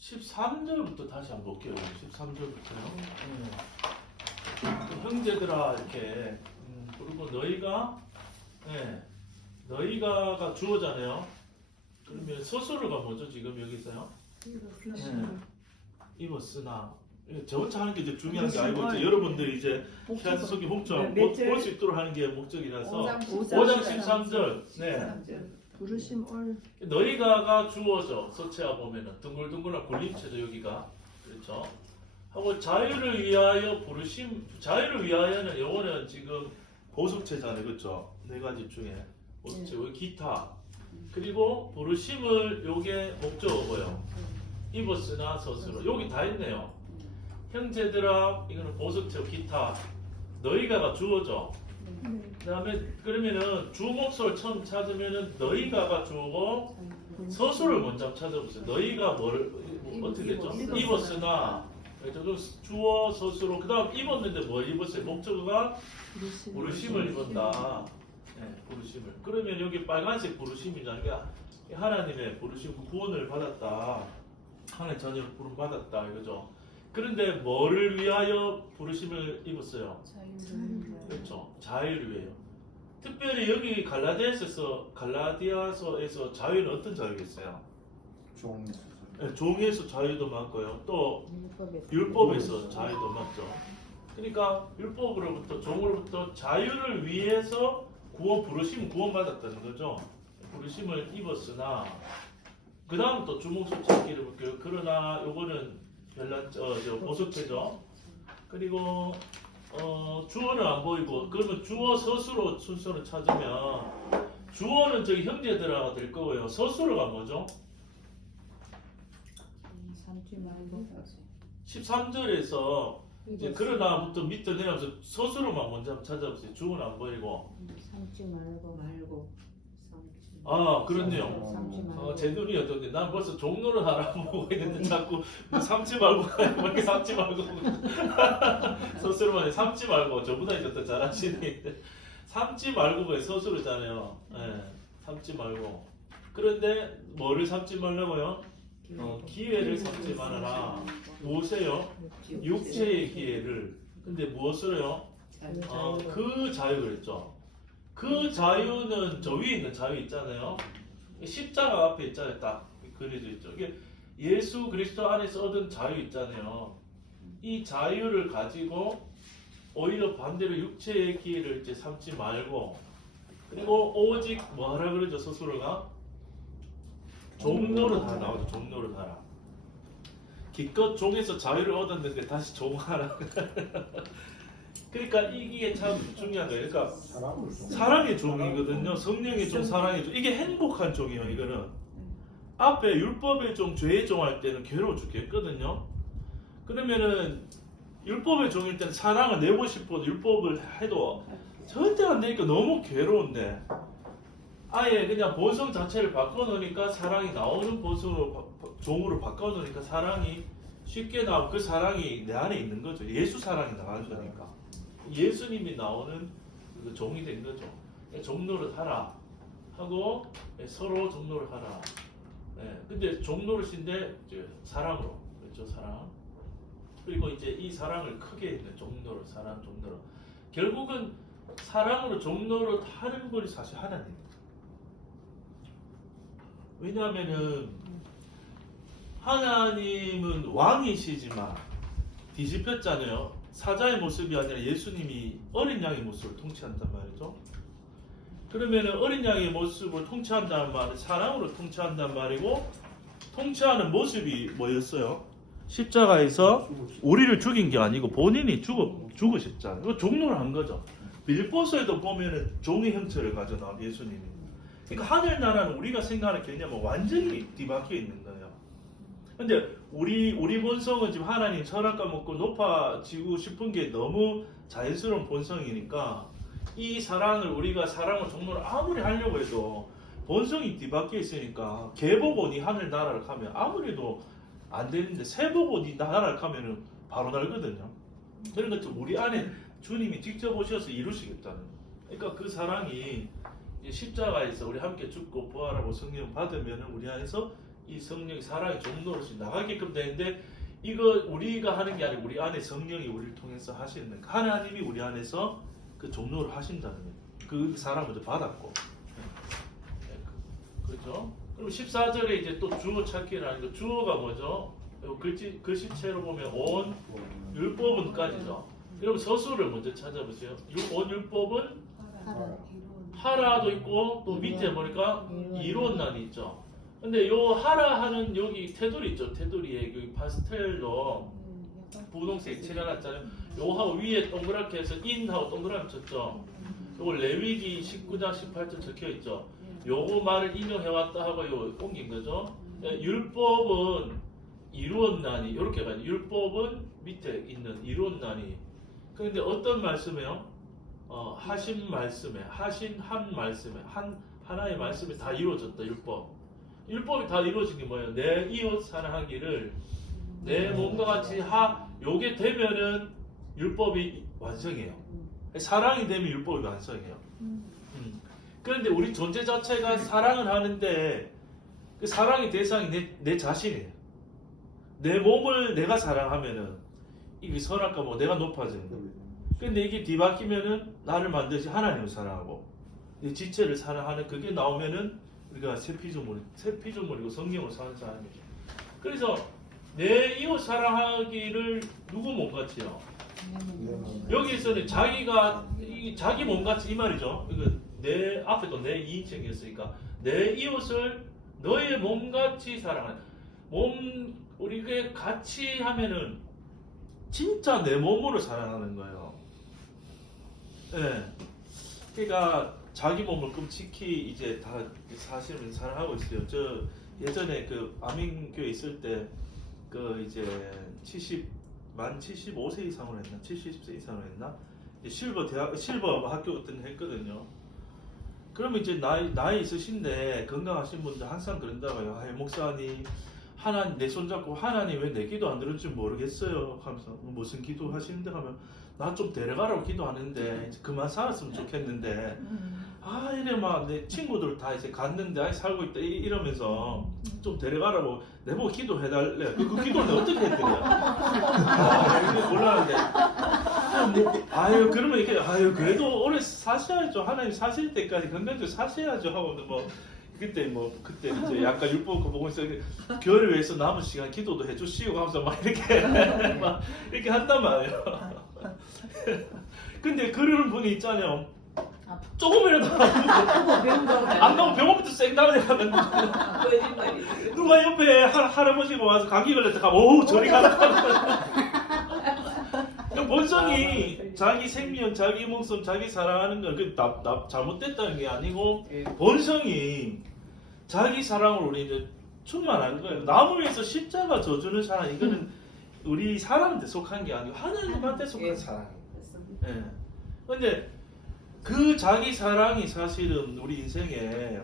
13절부터 다시 한번 볼게요. 13절부터요. 형제들아 이렇게 그리고 너희가 너희가가 주어잖아요. 그러면 서술어가 뭐죠 지금 여기서요? 입었으나 저 혼자 하는 게 이제 중요한 게 아니고 이제 여러분들이 이제 히라스 속의 목적 볼 수 있도록 하는 게 목적이라서 5장 13절 부르심 얼 너희가가 주어져 서체화 보면은 둥글둥글한 굴림체죠 여기가 그렇죠. 하고 자유를 위하여 부르심 자유를 위하여는 요거는 지금 보속체잖아요 그렇죠. 네 가지 중에 보속체 기타 그리고 부르심을 요게 목적어고요. 입었으나 서술어 여기 다 있네요. 형제들아 이거는 보석체 기타 너희가가 주어져. 그다음에 그러면은 주목소를 처음 찾으면은 너희가가 주어고 서술을 먼저 찾아보세요. 너희가 뭘 어떻게 됐죠? 입었으나 주어 서술로 그다음 입었는데 뭘 입었어요? 목적어가 부르심을 입었다. 네, 부르심을. 그러면 여기 빨간색 부르심이잖아요. 그러니까 하나님의 부르심 구원을 받았다. 하나님 자녀를 부름 받았다 이거죠. 그런데 뭐를 위하여 부르심을 입었어요? 그렇죠. 자유를 위해요. 특별히 여기 갈라디아서에서 자유는 어떤 자유겠어요? 종에서 자유도 맞고요. 또 율법에서 자유도 맞죠. 그러니까 율법으로부터 종으로부터 자유를 위해서 부르심 구원받았다는 거죠. 부르심을 입었으나 그 다음 또 주목수 찾기를 볼게요. 그러나 요거는 보석체죠. 그리고 주어는 안 보이고 그러면 주어 서술어 순서를 찾으면 주어는 저기 형제들아가 될 거고요. 서술어가 뭐죠? 13절에서 이제 그러나부터 밑에 내려서 서술어만 먼저 한번 찾아보세요. 주어는 안 보이고. 삼지 말고. 아 그렇네요. 제 눈이 어떤데 난 벌써 종로를 하라고 보고 있는데 자꾸 삼지 말고 이렇게 삼지 말고 서술만 삼지 말고 저보다 이제 더 잘하시네. 삼지 말고가 서술이잖아요. 삼지 말고. 그런데 뭐를 삼지 말라고요? 기회를 삼지 말아라. 무엇이에요? 육체의 기회를. 근데 무엇을요? 그 자유를 했죠. 그 자유는 저 위에 있는 자유 있잖아요. 십자가 앞에 있잖아요. 딱 그려져 있죠. 이게 예수 그리스도 안에서 얻은 자유 있잖아요. 이 자유를 가지고 오히려 반대로 육체의 기회를 이제 삼지 말고 그리고 오직 뭐 하라 그러죠 스스로가? 종노릇 하라 나오죠. 종노릇 하라. 기껏 종에서 자유를 얻었는데 다시 종하라. 그러니까 이게 참 중요한 거예요. 그러니까 사랑의 종이거든요. 성령의 종, 사랑의 종. 이게 행복한 종이에요. 이거는 앞에 율법의 종, 죄의 종 할 때는 괴로워 죽겠거든요. 그러면은 율법의 종일 때는 사랑을 내고 싶어도 율법을 해도 절대 안 되니까 너무 괴로운데 아예 그냥 본성 자체를 바꿔놓으니까 사랑이 나오는 본성으로 종으로 바꿔놓으니까 사랑이 쉽게 나오고 그 사랑이 내 안에 있는 거죠. 예수 사랑이 나가는 거니까. 예수님이 나오는 그 종이 된 거죠. 종노릇 하라 하고 서로 종노릇 하라. 근데 종노릇인데 사랑으로 그렇죠. 사랑. 그리고 이제 이 사랑을 크게 있는 종노릇, 사랑, 종노릇. 결국은 사랑으로 종노릇 하는 분이 사실 하나님입니다. 왜냐하면은 하나님은 왕이시지만 뒤집혔잖아요. 사자의 모습이 아니라 예수님이 어린 양의 모습을 통치한단 말이죠. 그러면 어린 양의 모습을 통치한다는 말은 사랑으로 통치한단 말이고 통치하는 모습이 뭐였어요? 십자가에서 우리를 죽인 게 아니고 본인이 죽으셨잖아요. 이거 종로를 한 거죠. 빌립보서에도 보면은 종의 형체를 가져 나온 예수님이. 그러니까 하늘나라는 우리가 생각하는 개념은 완전히 뒤바뀌어 있는 거예요. 근데 우리 본성은 지금 하나님 선악과 먹고 높아지고 싶은 게 너무 자연스러운 본성이니까 이 사랑을 우리가 사랑을 종로를 아무리 하려고 해도 본성이 뒤바뀌어 있으니까 개 보고 네 하늘 나라를 가면 아무래도 안 되는데 새 보고 네 나라를 가면은 바로 날거든요. 그런 것처럼 우리 안에 주님이 직접 오셔서 이루시겠다는 거예요. 그러니까 그 사랑이 이 십자가에서 우리 함께 죽고 부활하고 성령 받으면 우리 안에서 이 성령 사랑의 종로로서 나가게끔 되는데 이거 우리가 하는 게 아니고 우리 안에 성령이 우리를 통해서 하시는 거예요. 하나님이 우리 안에서 그 종로를 하신다는 거예요. 그 사랑을 먼저 받았고. 그렇죠? 그리고 14절에 이제 또 주어 찾기라는 거. 주어가 뭐죠? 글씨체로 보면 온 율법은까지죠. 여러분 서술을 먼저 찾아보세요. 온 율법은 하라도 있고 또 밑에 보니까 이론란이 있죠. 근데 요 하라 하는 여기 테두리 있죠. 테두리에 여기 파스텔로 분홍색 칠해놨잖아요. 요하고 위에 동그랗게 해서 인하고 동그랗게 쳤죠. 요거 레위기 19장 18절 적혀있죠. 요거 말을 인용해왔다 하고 요 옮긴 거죠. 율법은 이루었나니 이렇게 봐요. 율법은 밑에 있는 이루었나니. 그런데 어떤 말씀이에요? 하신 말씀에 하신 한 말씀에 하나의 말씀이 다 이루어졌다. 율법이 다 이루어진 게 뭐예요? 내 이웃 사랑하기를 내 몸과 같이 요게 되면은 율법이 완성이에요. 사랑이 되면 율법이 완성이에요. 그런데 우리 존재 자체가 사랑을 하는데 그 사랑의 대상이 내 자신이에요. 내 몸을 내가 사랑하면은 이게 선악과 뭐 내가 높아지는 거예요. 근데 이게 뒤바뀌면은 나를 만드신 하나님을 사랑하고 이 지체를 사랑하는 그게 나오면은 우리가 새 피조물이고 성령으로 사는 사람이죠. 그래서 내 이웃 사랑하기를 누구 몸같이요? 여기에서는 자기 몸같이 이 말이죠. 이거 내 앞에도 내 이인칭이었으니까 내 이웃을 너의 몸같이 사랑하는 우리가 같이 하면은 진짜 내 몸으로 사랑하는 거예요. 예. 그러니까 자기 몸을 끔찍히 이제 다 사실은 사랑하고 있어요. 저 예전에 그 아민교회 있을 때 그 이제 만 75세 이상으로 했나? 70세 이상으로 했나? 실버 학교 같은 거 했거든요. 그러면 이제 나이 있으신데 건강하신 분들 항상 그런다고요. 목사님 하나님 내 손잡고 하나님 왜 내 기도 안 들을 줄 모르겠어요 하면서 무슨 기도 하시는데 하면 나 좀 데려가라고 기도하는데 이제 그만 살았으면 좋겠는데 이래 막 내 친구들 다 이제 갔는데 살고 있다 이러면서 좀 데려가라고 내보고 기도해달래. 그 기도를 내가 어떻게 했더냐. 이거 몰랐는데 그러면 이렇게 그래도 오래 사셔야죠. 하나님 사실 때까지 건강적으로 사셔야죠 하고 그때 이제 약간 율법 보고 있어 교회를 위해서 남은 시간 기도도 해주시고 하면서 막 이렇게 막 이렇게 한단 말이에요. 근데 그러는 분이 있잖아요. 조금이라도 안 나오면 병원부터 생담을 하면 누가 옆에 할아버지가 와서 감기 걸렸다 하면 오 저리 가라. 본성이 자기 생명, 자기 목숨, 자기 사랑하는 건 잘못됐다는 게 아니고 본성이 자기 사랑으로 우리 이제 충만한 거예요. 남을 위해서 십자가 져주는 사랑 이거는 우리 사람한테 속한 게 아니고 하나님한테 속한 사랑이에요. 예. 근데 그 자기 사랑이 사실은 우리 인생에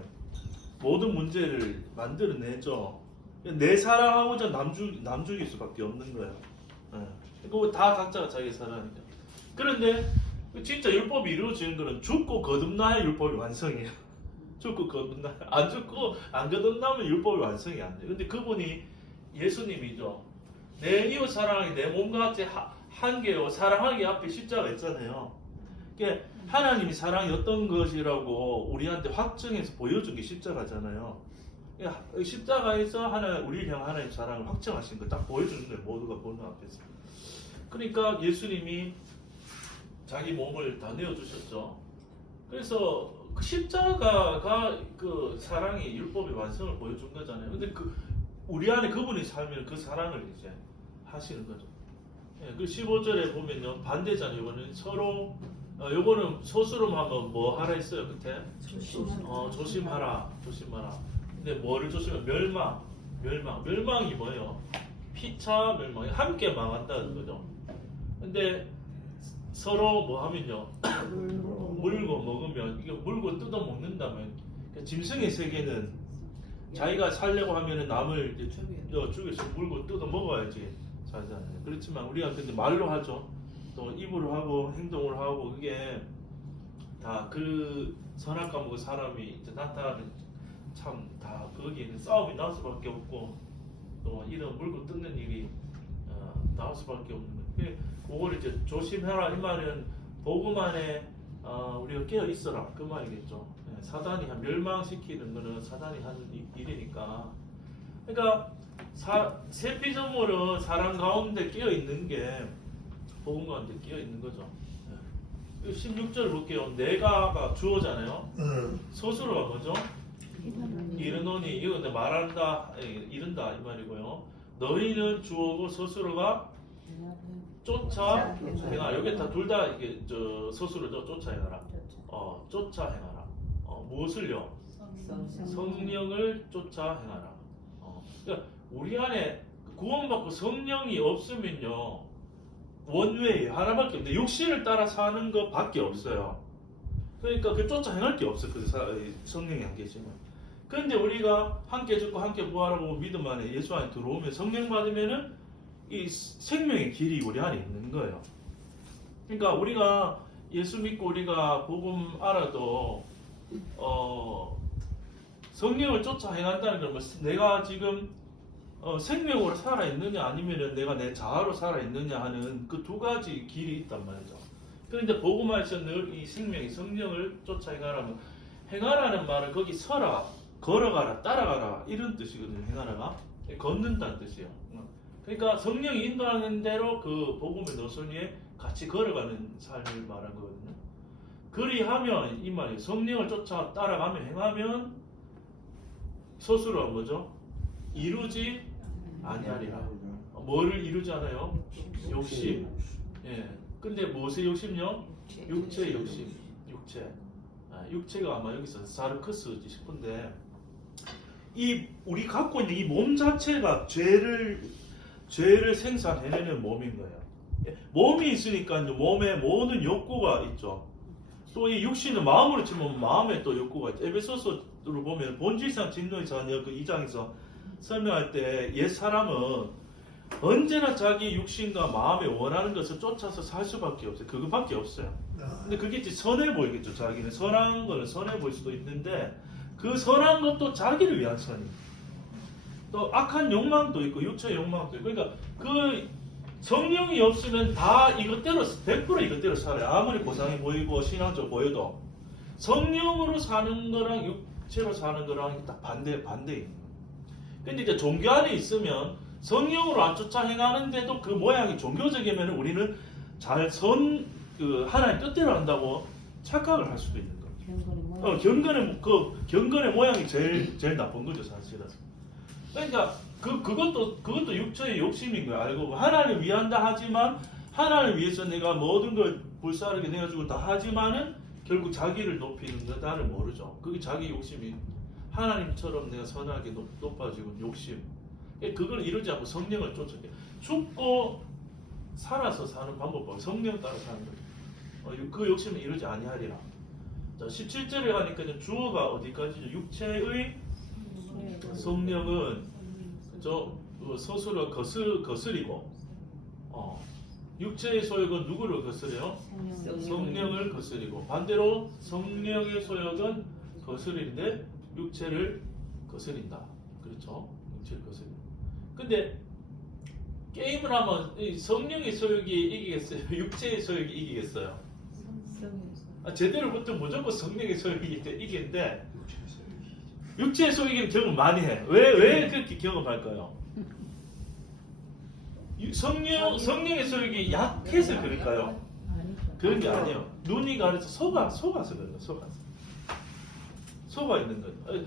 모든 문제를 만들어내죠. 내 사랑하고자 남 죽일 수밖에 없는 거예요. 예. 그거 다 각자가 자기 사랑이니까. 그런데 진짜 율법이 이루어지는 거는 죽고 거듭나야 율법이 완성이에요. 죽고 거듭나 안 죽고 안 거듭나면 율법이 완성이 안 돼요. 근데 그분이 예수님이죠. 내 이웃 사랑이 내 몸과 같이 한 개요. 사랑하는 게 앞에 십자가 있잖아요. 그러니까 하나님이 사랑이 어떤 것이라고 우리한테 확증해서 보여준 게 십자가잖아요. 그러니까 십자가에서 우리를 향한 하나님 사랑을 확증하신 걸 딱 보여주는 거예요. 모두가 보는 앞에서. 그러니까 예수님이 자기 몸을 다 내어주셨죠. 그래서 그 십자가가 그 사랑이 율법의 완성을 보여준 거잖아요. 근데 우리 안에 그분이 살면 그 사랑을 이제 하시는 거죠. 예, 그 15절에 보면요 반대잖아요. 이거는 서로 요거는 소수로 하면 뭐 하라 했어요 끝에? 조심하라. 근데 뭐를 조심해? 멸망이 뭐예요? 피차 멸망이 함께 망한다는 거죠. 근데 서로 뭐 하면요 물고 먹으면 이게 물고 뜯어 먹는다면 그러니까 짐승의 세계는 자기가 살려고 하면은 남을 죽여서 물고 뜯어 먹어야지 살잖아요. 그렇지만 우리가 근데 말로 하죠. 또 입으로 하고 행동을 하고 그게 다 그 선악과 먹은 사람이 이제 나타나는 참 다 거기에는 싸움이 나올 수밖에 없고 또 이런 물고 뜯는 일이 나올 수밖에 없는 거예요. 그걸 이제 조심해라 이 말은 복음 안에 우리가 깨어 있어라 그 말이겠죠. 예, 사단이 멸망시키는 거는 사단이 하는 일이니까. 그러니까 새 피조물은 사람 가운데 깨어 있는 게 복음 가운데 끼어 있는 거죠. 16절 볼게요. 내가가 주어잖아요. 서술어가 뭐죠? 이르노니 이거 근데 말한다, 이른다 이 말이고요. 너희는 주어고 서술어가 쫓아 행하라. 여기 다 둘 다 이게 저 서술어죠. 쫓아 행하라. 쫓아 행하라. 무엇을요? 성령을 쫓아 행하라. 그러니까 우리 안에 구원받고 성령이 없으면요. 원웨이 하나밖에 없는데 육신을 따라 사는 것밖에 없어요. 그러니까 그 쫓아 행할 게 없어. 그 성령이 안 계시면. 그런데 우리가 함께 죽고 함께 부활하고 믿음 안에 예수 안에 들어오면 성령 받으면은 이 생명의 길이 우리 안에 있는 거예요. 그러니까 우리가 예수 믿고 우리가 복음 알아도 성령을 쫓아 행한다는 건 내가 지금 생명으로 살아있느냐 아니면은 내가 내 자아로 살아있느냐 하는 그 두 가지 길이 있단 말이죠. 그런데 복음에서 늘 이 생명이 성령을 쫓아 행하라면 행하라는 말은 거기 서라, 걸어가라, 따라가라 이런 뜻이거든요. 행하라가 걷는다는 뜻이에요. 그러니까 성령이 인도하는 대로 그 복음의 노선 위에 같이 걸어가는 삶을 말한 거거든요. 그리하면 이 말이 성령을 쫓아 따라가며 행하면 스스로 뭐죠? 이루지 아니하리라. 뭐를 이루지 않아요? 욕심. 예. 근데 무엇의 욕심요? 육체의 욕심. 육체가 아마 여기서 사르크스지 싶은데 이 우리 갖고 있는 이 몸 자체가 죄를 생산해내는 몸인 거예요. 몸이 있으니까 이제 몸에 모든 욕구가 있죠. 또 이 육신은 마음으로 치면 마음에 또 욕구가 있죠. 에베소서를 보면 본질상 진노에서 그 2장에서 설명할 때 옛 사람은 언제나 자기 육신과 마음에 원하는 것을 쫓아서 살 수밖에 없어요. 그것밖에 없어요. 근데 그게 이제 선해 보이겠죠. 자기는 선한 거는 선해 보일 수도 있는데 그 선한 것도 자기를 위한 선이. 또 악한 욕망도 있고 육체의 욕망도 있고. 그러니까 그 성령이 없으면 다 이것대로 100% 이것대로 살아요. 아무리 고상해 보이고 신앙적으로 보여도 성령으로 사는 거랑 육체로 사는 거랑 딱 반대인 거예요. 근데 이제 종교 안에 있으면 성령으로 안 쫓아 행하는데도 그 모양이 종교적이면 우리는 그 하나님 뜻대로 한다고 착각을 할 수도 있는 거예요. 경건의 모양이 제일 나쁜 거죠, 사실은. 그러니까 그것도 육체의 욕심인 거야. 알고 하나님을 위한다 하지만 하나님을 위해서 내가 모든 걸 불사르게 내가지고 다 하지만은 결국 자기를 높이는 거 나를 모르죠. 그게 자기 욕심이 하나님처럼 내가 선하게 높아지고 욕심. 그걸 이루지 않고 성령을 쫓아게 죽고 살아서 사는 방법은 성령 따라 사는 거예요. 그 욕심을 이루지 아니하리라. 자, 17절에 가니까 주어가 어디까지죠? 육체의 성령은 스스로 거스리고 육체의 소욕은 누구를 거스려요? 성령을 거스리고 반대로 성령의 소욕은 거스리는데 육체를 거스린다. 그렇죠? 육체를 거스린다. 근데 게임을 하면 성령의 소욕이 이기겠어요? 육체의 소욕이 이기겠어요? 제대로 붙으면 무조건 성령의 소욕이 이기는데 육체의 소욕은 경험 많이 해. 왜 그렇게 경험할까요? 성령의 소욕이 약해서 그럴까요? 그런 게 아니에요. 눈이 가려서 속아서 그래요. 속아 있는 거예요.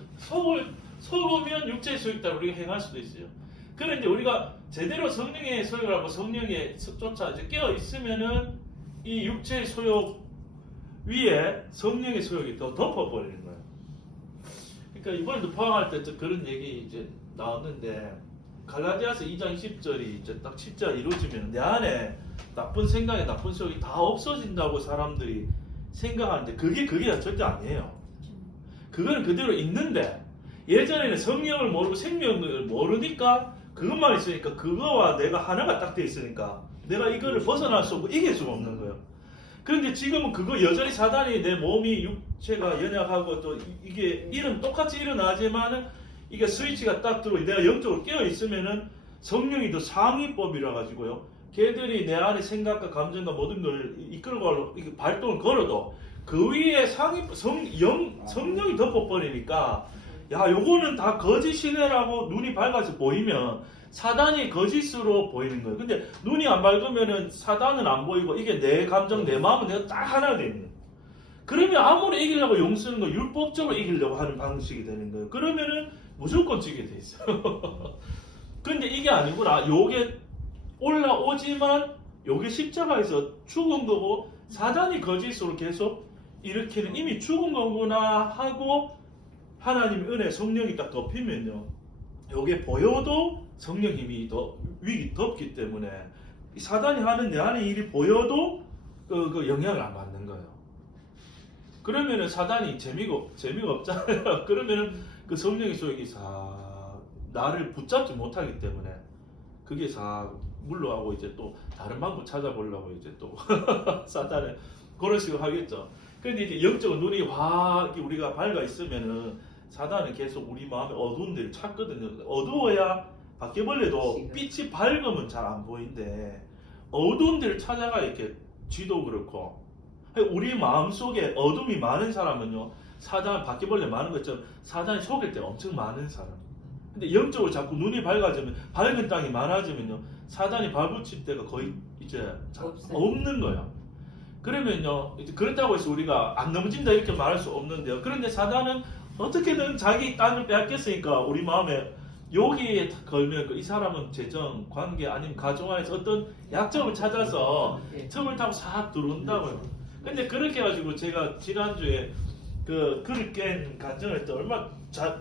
속으면 육체의 소욕 따라 우리가 행할 수도 있어요. 그런데 우리가 제대로 성령의 소욕을 하고 성령에 쫓아 이제 깨어 있으면은 이 육체의 소욕 위에 성령의 소욕이 더 덮어버리는 거예요. 그러니까 이번에도 포항할 때 그런 얘기 이제 나왔는데 갈라디아서 2장 20절이 이제 딱 진짜 이루어지면 내 안에 나쁜 생각에 나쁜 소욕이 다 없어진다고 사람들이 생각하는데 그게 절대 아니에요. 그거는 그대로 있는데 예전에는 성령을 모르고 생명을 모르니까 그것만 있으니까 그거와 내가 하나가 딱 돼 있으니까 내가 이거를 벗어날 수 없고 이길 수가 없는 거예요. 그런데 지금은 그거 여전히 사단이 내 몸이 육체가 연약하고 또 이게 일은 똑같이 일어나지만은 이게 스위치가 딱 들어 내가 영적으로 깨어 있으면은 성령이 더 상위법이라 가지고요. 걔들이 내 안에 생각과 감정과 모든 걸 이끌고 이게 발동을 걸어도 그 위에 성령이 덮어버리니까 야 요거는 다 거짓이네라고 눈이 밝아서 보이면 사단이 거짓으로 보이는 거예요. 근데 눈이 안 밝으면은 사단은 안 보이고 이게 내 감정, 내 마음은 내가 딱 하나 되는 거예요. 그러면 아무리 이기려고 용 쓰는 거 율법적으로 이기려고 하는 방식이 되는 거예요. 그러면은 무조건 지게 돼 있어요. 근데 이게 아니구나. 요게 올라오지만 요게 십자가에서 죽은 거고 사단이 거짓으로 계속 일으키는 이미 죽은 거구나 하고 하나님의 은혜 성령이 딱 덮이면요. 요게 보여도 성령 힘이 더 위기 덮기 때문에 이 사단이 하는 내 안의 일이 보여도 그 영향을 안 받는 거예요. 그러면은 사단이 재미가 없잖아요. 그러면은 그 성령의 소욕이 나를 붙잡지 못하기 때문에 그게 물러가고 이제 또 다른 방법 찾아보려고 이제 또 사단은 그런 식으로 하겠죠. 그런데 이제 영적인 눈이 우리가 밝아 있으면은 사단은 계속 우리 마음에 어두운 데를 찾거든요. 어두워야 바퀴벌레도 빛이 밝으면 잘 안 보이는데 어두운 데를 찾아가 이렇게 쥐도 그렇고 우리 마음 속에 어둠이 많은 사람은요 바퀴벌레 많은 것처럼 사단이 속일 때 엄청 많은 사람. 근데 영적으로 자꾸 눈이 밝아지면 밝은 땅이 많아지면요 사단이 발붙일 때가 거의 이제 없는 거야. 그러면요 이제 그렇다고 해서 우리가 안 넘어진다 이렇게 말할 수 없는데요. 그런데 사단은 어떻게든 자기 땅을 빼앗겼으니까 우리 마음에 여기에 걸면 이 사람은 재정, 관계 아니면 가정 안에서 어떤 약점을 찾아서 틈을 타고 싹 들어온다고요. 근데 그렇게 해가지고 제가 지난주에 그 글을 깬 간증을 했더니 얼마나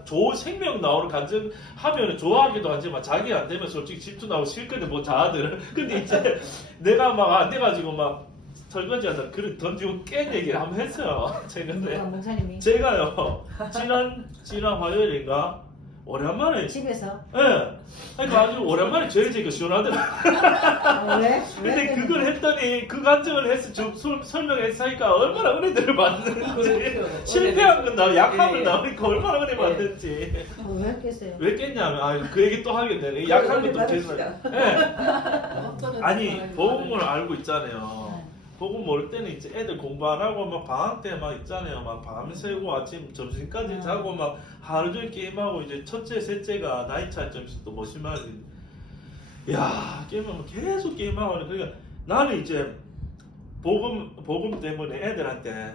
좋은 생명 나오는 간증 하면은 좋아하기도 하지만 자기 안 되면 솔직히 집도 나오고 싫거든 뭐 자아들은. 근데 이제 내가 막 안 돼가지고 막 설거지하다 글을 던지고 깬 얘기를 한번 했어요. 최근에 목사님이 제가요 지난 화요일인가 오랜만에 집에서 예. 그러니까 아주 오랜만에 제가 시원하더라. 왜? 근데 그걸 했더니 그 간증을 해서 설명했으니까 얼마나 은혜들을 받는지 실패한 건 나 약함을 나오니까 얼마나 은혜 받는지 왜 했겠어요? 왜 깼냐면 그 얘기 또 하게 되네. 약한 것도 계속 아니 복음을 알고 있잖아요. 복음 모를 때는 이제 애들 공부 안 하고 막 방학 때 막 있잖아요. 막 밤새고 아침 점심까지 자고 막 하루 종일 게임하고 이제 첫째 셋째가 나이 차이점이 또 뭐 심하지. 야 게임하면 계속 게임하고 그러니까 나는 이제 복음 때문에 애들한테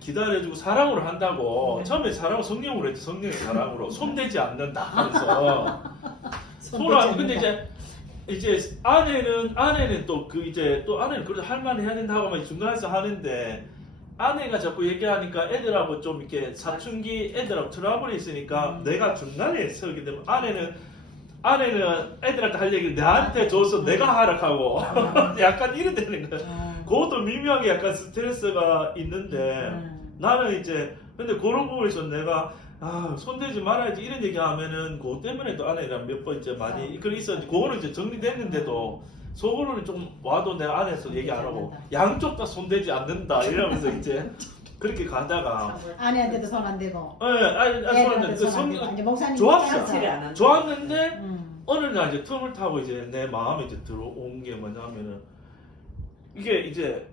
기다려주고 사랑으로 한다고 처음에 사랑을 성령으로 했지. 성령의 사랑으로 손대지 않는다. 그래서 손안 근데 이제 아내는 또 아내는 그래도 할 만 해야 된다고 막 중간에서 하는데 아내가 자꾸 얘기하니까 애들하고 좀 이렇게 사춘기 애들하고 트러블이 있으니까 내가 중간에 서게 되면 아내는 애들한테 할 얘기를 나한테 줘서 내가 하락하고 약간 이래 되는 거야. 그것도 미묘하게 약간 스트레스가 있는데 나는 이제 근데 그런 부분에서 내가 손대지 말아야지 이런 얘기하면은 그것 때문에도 아내랑 몇 번 이제 많이 그런 있었는데 그거는 이제 정리됐는데도 속으로는 좀 와도 내가 안에서 얘기 안 하고 양쪽 다 손대지 않는다 이러면서 이제 그렇게 가다가 아내한테도 손 안 대고 아니 이제 목사님 좋았어. 좋았는데 어느 날 이제 틈을 타고 이제 내 마음에 이제 들어온 게 뭐냐면은 이게 이제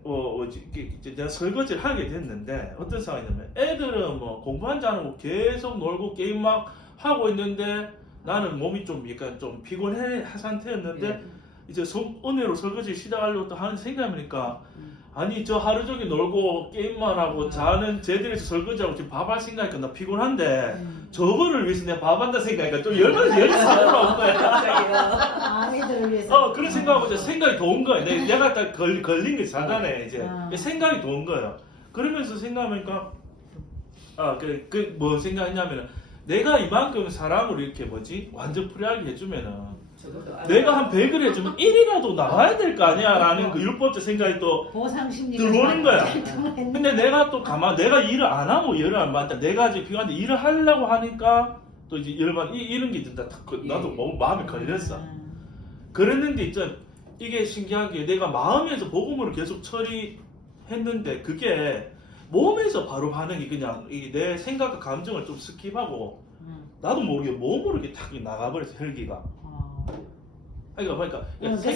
이제 내가 설거지를 하게 됐는데 어떤 상황이냐면 애들은 뭐 공부한지 안 하고 계속 놀고 게임 막 하고 있는데 나는 몸이 좀 약간 좀 피곤해 상태였는데 이제 은혜로 설거지 시작하려고 또 하는 생각이니까 아니 저 하루 종일 놀고 게임만 하고 자는 쟤들에서 설거지하고 지금 밥할 생각이니까 나 피곤한데 저거를 위해서 내가 밥한다 생각하니까 좀 열이 올라온 거야. 아이들을 위해서 그런 생각하고 이제 생각이 더 온 거야. 내가 딱 걸린 게 사단에 이제 생각이 더 온 거야. 그러면서 생각하니까 뭐 생각했냐면은 내가 이만큼 사람을 이렇게 완전 프리하게 해주면은 내가 한 100을 해주면 1이라도 나와야 될 거 아니야 라는 그 율법적 생각이 또 들어오는 거야. 근데 내가 또 내가 일을 안 하면 열을 안 받는다. 내가 지금 피곤한데 일을 하려고 하니까 또 이제 열만 이런 게 든다. 나도 마음에 걸렸어. 그랬는데 이제 이게 신기한 게 내가 마음에서 복음을 계속 했는데 그게 몸에서 바로 반응이 그냥 내 생각과 감정을 좀 스킵하고 나도 모르게 탁 나가버렸어 혈기가. 그러니까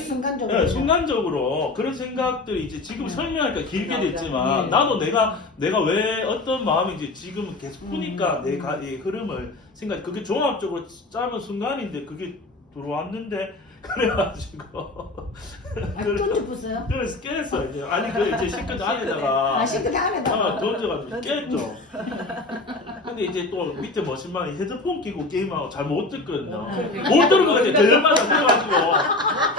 순간적으로. 네, 순간적으로 그런 생각들이 이제 지금 설명하니까 길게 됐지만 네. 나도 내가 왜 어떤 마음인지 지금 계속 푸니까 내 흐름을 생각 그게 종합적으로 짜는 순간인데 그게 들어왔는데 그래가지고 쫀지 pus어요? 그래서 깼어 이제 아니 그 이제 싱크대 안에다가 싱크대 안에다가 던져가지고 깼죠. 근데 이제 또 밑에 머신방에 헤드폰 끼고 게임하고 잘 못 듣거든요. 못 들은 거 같아. 들려마다 들어가지고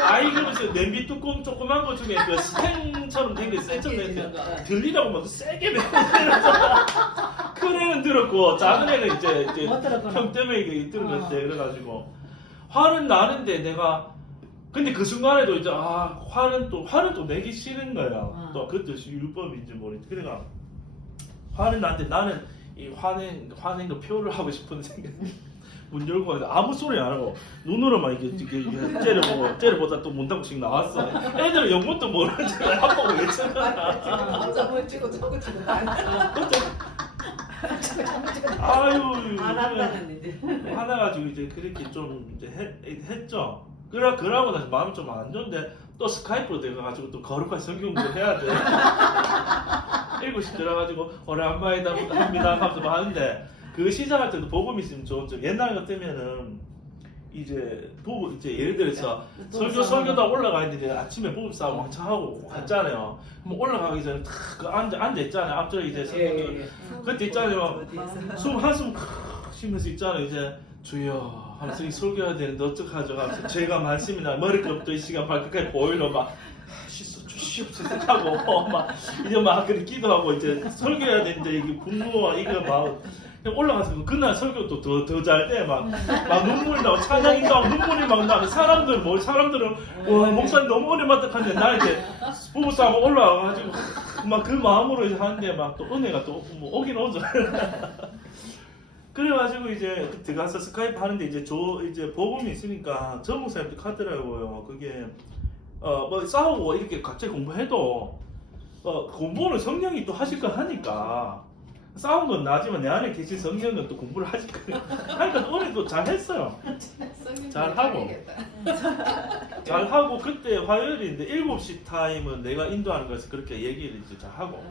아이 그러면서 냄비 뚜껑 조그만 거 중에 그 스탱처럼 된 게 세죠. 들리라고 막 세게 내면서 큰 애는 들었고 작은 애는 이제 못 들었구나. 형 때문에 이게 들은 건데 그래가지고 화는 나는데 내가 근데 그 순간에도 이제 화는 또 내기 싫은 거야. 또 그것도 율법인지 모르겠지. 그러니까 화는 나는데 나는 이 화낸 거 표를 하고 싶은 생각. 문 열고 아무 소리 안 하고 눈으로만 이게 째려보다 또 문 닫고씩 나왔어. 애들은 영문도 모르는지 한번 외쳤잖아. 혼자 뭘 찍고 저거 찍고 아유 안 한다는 이제. 화나가지고 이제 그렇게 좀 이제 했죠. 그러고 나서 마음이 좀 안 좋은데 또 스카이프로 돼가지고 또 거룩한 성경도 해야 돼. 7시 들어가지고 오랜만이다 합니다 하면서 뭐 하는데 그 시작할 때도 복음 있으면 좋죠. 옛날 같으면은 이제 예를 들어서 설교다 올라가 있는데 아침에 복음 싸움 왕창 하고 갔잖아요. 뭐 올라가기 전에 탁 앉아 있잖아요. 앞쪽에 이제 설교들 그때 있잖아요. 한숨 쉬면서 있잖아요. 이제 주여 하면서 이 설교해야 되는데 어떡하죠? 제가 말씀이나 머리끝부터 이 시간 발끝까지 보이러 막 주시옵소서 하고 막 이제 막 그렇게 기도하고 이제 설교해야 되는데 이게 분노와 이거 막 올라가서 그날 설교도 더 잘 돼 막 눈물이 나고 찬양이 나고 눈물이 막 나고 사람들은 와 목사님 너무 어려마득한데 나 이제 부부싸움 올라와가지고 막 그 마음으로 이제 하는데 막 또 은혜가 또 뭐 오긴 오죠. 그래가지고 이제 들어가서 스카이프 하는데 이제 이제 복음이 있으니까 전 목사님도 하더라고요. 그게 뭐 싸우고 이렇게 갑자기 공부해도 공부는 성령이 또 하실 거 하니까 싸운 건 나지만 내 안에 계신 성령은 또 공부를 하실 거예요. 그러니까 은혜도 잘 했어요. 잘하고 그때 화요일인데 7시 타임은 내가 인도하는 거에서 그렇게 얘기를 이제 잘 하고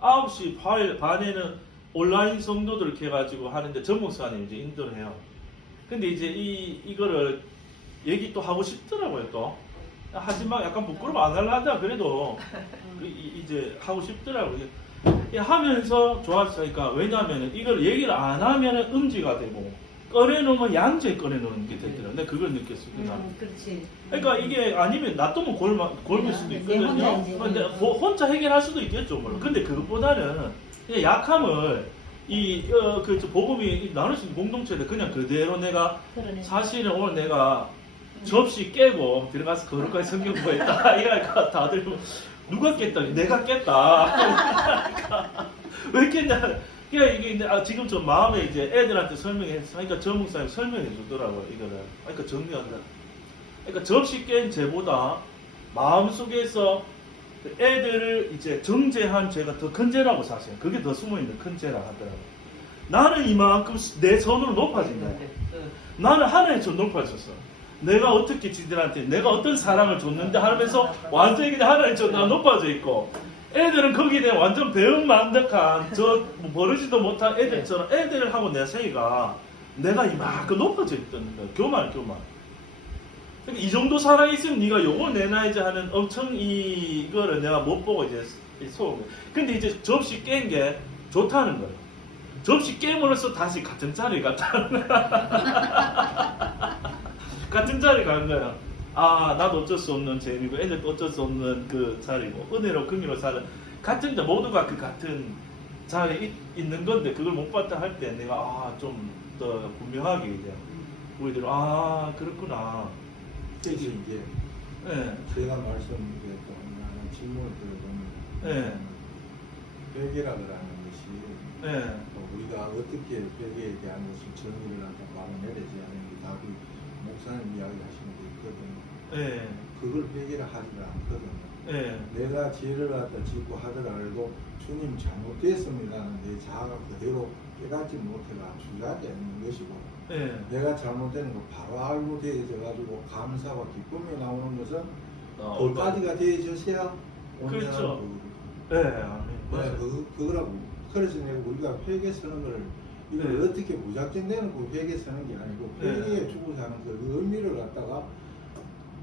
9시 반에는 온라인 성도들 이렇게 해가지고 하는데 전 목사님 이제 인도를 해요. 근데 이제 이거를 얘기 또 하고 싶더라고요 또. 하지만 약간 부끄러워 안 하려다 그래도 이제 하고 싶더라고요. 하면서 좋았으니까 왜냐하면 이걸 얘기를 안 하면은 음지가 되고 꺼내놓으면 양재 꺼내놓는 게 되더라고요. 내가 그걸 느꼈습니다. 그렇지. 그러니까 이게 아니면 놔두면 골물 수도 있거든요. 근데 혼자 해결할 수도 있겠죠 물론. 근데 그것보다는 그냥 약함을 복음이 나눌 수 있는 공동체인데 그냥 그대로 내가 그러네. 사실은 오늘 내가 접시 깨고 들어가서 거룩하게 성경 공부했다 이러니까 다들 누가 깼다 내가 깼다 왜 깼냐 그러니까 이게 지금 좀 마음에 이제 애들한테 설명해서 그러니까 전 목사님 설명해 주더라고요 이거를. 그러니까 정리한다. 그러니까 접시 깬 죄보다 마음속에서 애들을 이제 정죄한 죄가 더 큰 죄라고 사실 그게 더 숨어있는 큰 죄라 하더라고요. 나는 이만큼 내 선으로 높아진 거야. 나는 하나님 좀 높아졌어. 내가 어떻게 지들한테 내가 어떤 사랑을 줬는데 하면서 완전히 그냥 하나님 좀 나 높아져 있고 애들은 거기에 대해 완전 배은만덕한 뭐 버르지도 못한 애들처럼 애들하고 내 사이가 내가 이만큼 높아져 있던 거야. 교만. 그러니까 이 정도 사랑이 있으면 네가 요걸 내놔야지 하는 엄청 이거를 내가 못 보고 이제 속은 거야. 근데 이제 접시 깬 게 좋다는 거야. 접시 깨물어서 다시 같은 자리 갔다는 거야. 같은 자리 가는 거야. 나도 어쩔 수 없는 재미고 애들도 어쩔 수 없는 그 자리고 은혜로 긍휼로 사는 같은 자 모두가 그 같은 자리에 있는 건데 그걸 못 봤다 할 때 내가 좀 더 분명하게 이제 우리들 그렇구나. 그래서 이제 예. 제가 말씀드렸던 하는 질문을 들어보면 회개라고 하는 것이 예. 우리가 어떻게 회개에 대한 것을 정리를 하고 말을 해야 되지 하는 게 답이 목사님 이야기하시는 게 있거든요. 예. 그걸 그걸 회개를 하지를 않거든요. 예. 내가 죄를 갖다 짓고 하더라도 주님 잘못됐습니다는 내 자아가 그대로 깨닫지 못해가 주저하지 않는 것이고, 예. 내가 잘못되는 거 바로 알고 되어져가지고 감사와 기쁨이 나오는 것은 얼마- 돌까지가 되어져야 그렇죠. 온전한 예. 아멘. 네, 맞아요. 그거라고. 그래서 내가 우리가 회개 서는 걸 이걸 네. 어떻게 무작정 내놓고 회개 서는 게 아니고 네. 회개에 주고 사는 그 의미를 갖다가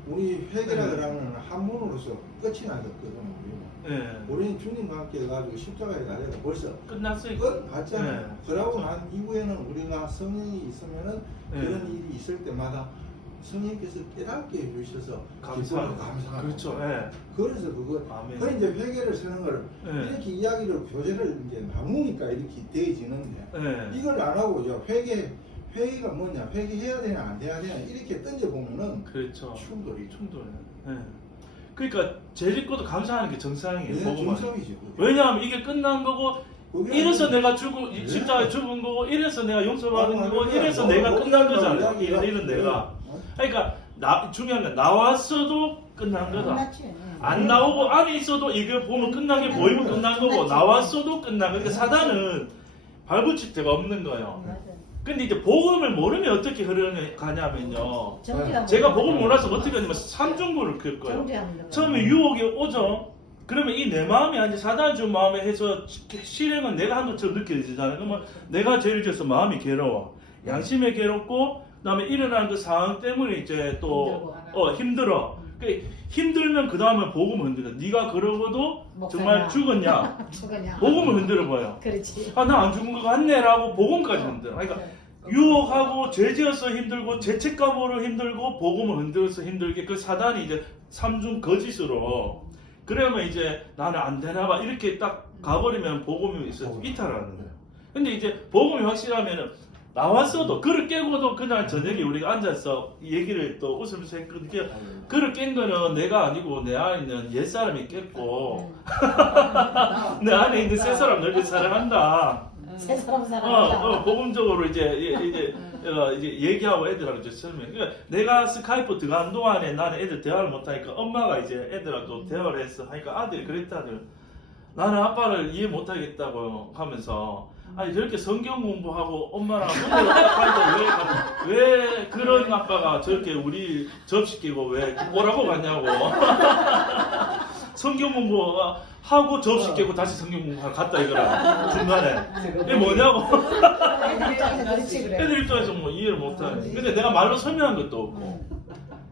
우리 회개라 네. 그러는 학문으로서 끝이 나셨거든요. 예. 우리는 주님과 함께 해가지고 십자가에 달려서 벌써 끝났어요. 끝났잖아요. 네. 그러고 난 이후에는 우리가 성령이 있으면은 네. 그런 일이 있을 때마다 성령께서 깨닫게 해주셔서 감사하고. 기쁨과 감사가 그렇죠. 넘쳐요. 예. 그래서 그거 아멘. 그 이제 회개를 쓰는 걸 네. 이렇게 이야기를 교재를 이제 나누니까 이렇게 되어지는데 예. 이걸 안 하고 회개가 뭐냐, 회개해야 되냐 안 해야 되냐 이렇게 던져 보면은 그렇죠. 충돌이 충돌해. 예. 그러니까 재짓고도 감사하는 게 정상이에요. 네, 복음은. 중성이죠. 그게. 왜냐하면 이게 끝난 거고 그게 이래서 아니고 내가 죽고 네. 십자가에 죽은 거고 이래서 내가 용서받은 아, 거고 그러니까 이래서 뭐, 내가 뭐, 끝난 뭐, 거잖아. 이야기가- 이런 내가. 네. 그러니까 중요한 건 나왔어도 끝난 거다. 끝났지. 안 나오고 안에 있어도 이거 보면 끝난 게 보이면 끝난 거고 끝났지. 나왔어도 끝난 거. 그러니까 사단은 발붙일 데가 없는 거예요. 맞아요. 근데 이제 복음을 모르면 어떻게 흘러가냐면요. 정죄하고 제가 복음 몰라서 어떻게 하냐면 삼중구를 킬 거예요. 정죄하는 처음에 유혹이 오죠. 그러면 이 내 마음이 아니라 사단 준 마음에 해서 실행은 내가 한 것처럼 느껴지잖아요. 그러면 내가 죄를 지어서 마음이 괴로워. 양심에 괴롭고 그다음에 일어나는 그 상황 때문에 이제 또 힘들어. 그 힘들면 그 다음에 복음을 흔들어. 네가 그러고도 정말 목사냐. 죽었냐? 죽었냐. 복음을 흔들어 봐요. 그렇지. 아 나 안 죽은 것 같네라고 복음까지 흔들어. 그러니까 유혹하고 죄지어서 힘들고 죄책감으로 힘들고 복음을 흔들어서 힘들게 그 사단이 이제 삼중 거짓으로 그러면 이제 나는 안 되나 봐 이렇게 딱 가버리면 복음이 있어 이탈하는 거예요. 근데 이제 복음이 확실하면은 나왔어도 그를 깨고도 그날 저녁에 우리가 앉아서 얘기를 또 웃으면서 했거든요. 그를 깬 거는 내가 아니고 내 안에 있는 옛사람이 깼고 내 안에 있는 새 사람 너를 사랑한다. 새 사람 사랑한다. 복음적으로 이제 얘기하고 애들하고 이제 설명. 그러니까 내가 스카이프 들어간 동안에 나는 애들 대화를 못하니까 엄마가 이제 애들하고 대화를 했어. 하니까 아들이 그랬다들. 나는 아빠를 이해 못하겠다고 하면서 아니 저렇게 성경 공부하고 엄마랑 문제를 딱 하는데 왜 그런 아빠가 저렇게 우리 접시 끼고 왜 뭐라고 갔냐고. 성경 공부하고 접시 끼고 다시 성경 공부하러 갔다 이거라 중간에. 이게 뭐냐고. 애들 입장에서 그렇지 그래. 애들 입장에서 뭐 이해를 못하네. 근데 내가 말로 설명한 것도 없고.